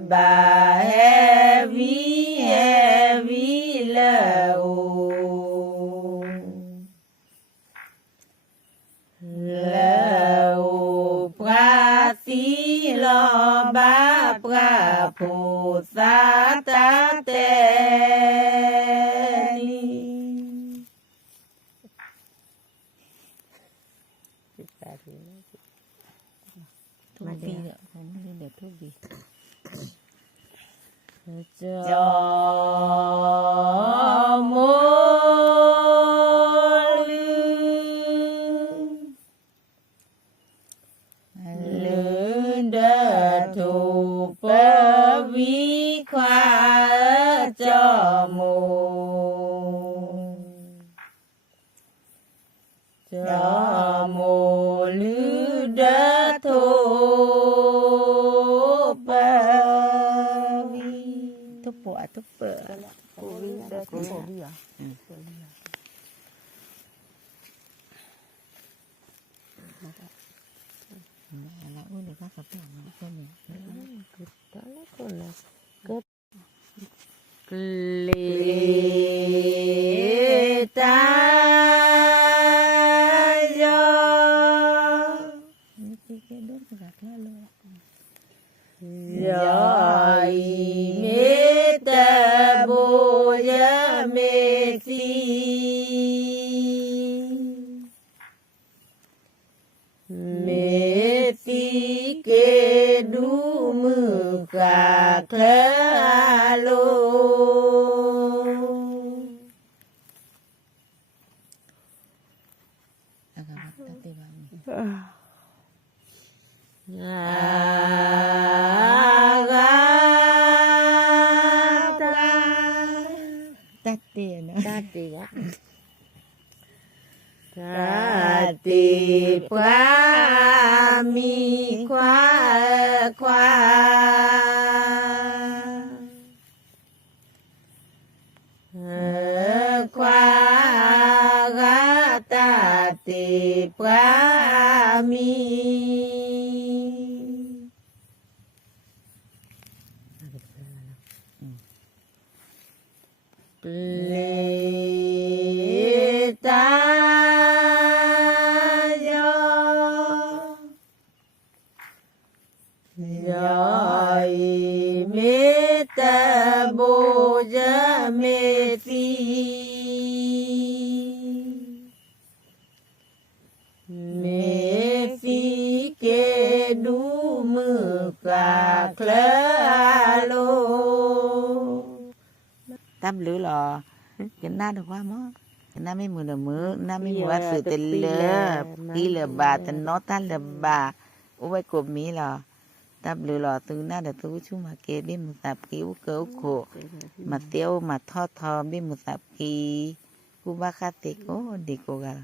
ba heavy low pra si lo ba พระผู้สาตาเตนี ทุกปีเนี่ยผมเรียนเด็กทุกปีจอมลือเดถูปวิควาจอมูจอมูลือเดถูปวิทุกปวดทุกเปิด แล้วอุ้ยเดี๋ยวก็สับหลังก็มีกลีตายอนี่คือแค่ดูสักแล้วเลยยอยเมตโบยเมสีเมสีเกดูมือกาเคลโลตัดเตียนะตัดเตียติพระมีควาตาติพระมีเลตายอยอยเมตโบยเมสีเมสีเกดูมือกาเคลโลตั้มหรือหรอกันหน้าดูว่ามั้งกันหน้าไม่มือเดมือหน้าไม่มือว่าสื่อเตลเลปีเหลือบาตันโนตันเหลือบาอุไว้กบมีหรอตับหรือหรอตึงหน้าเดี๋ยวตู้ชุ่มมาเกบิมุสับกีอุเกอุโคมาเตียวมาทอดทอบิมุสับกีกูบ้าคาติโกดิโกกา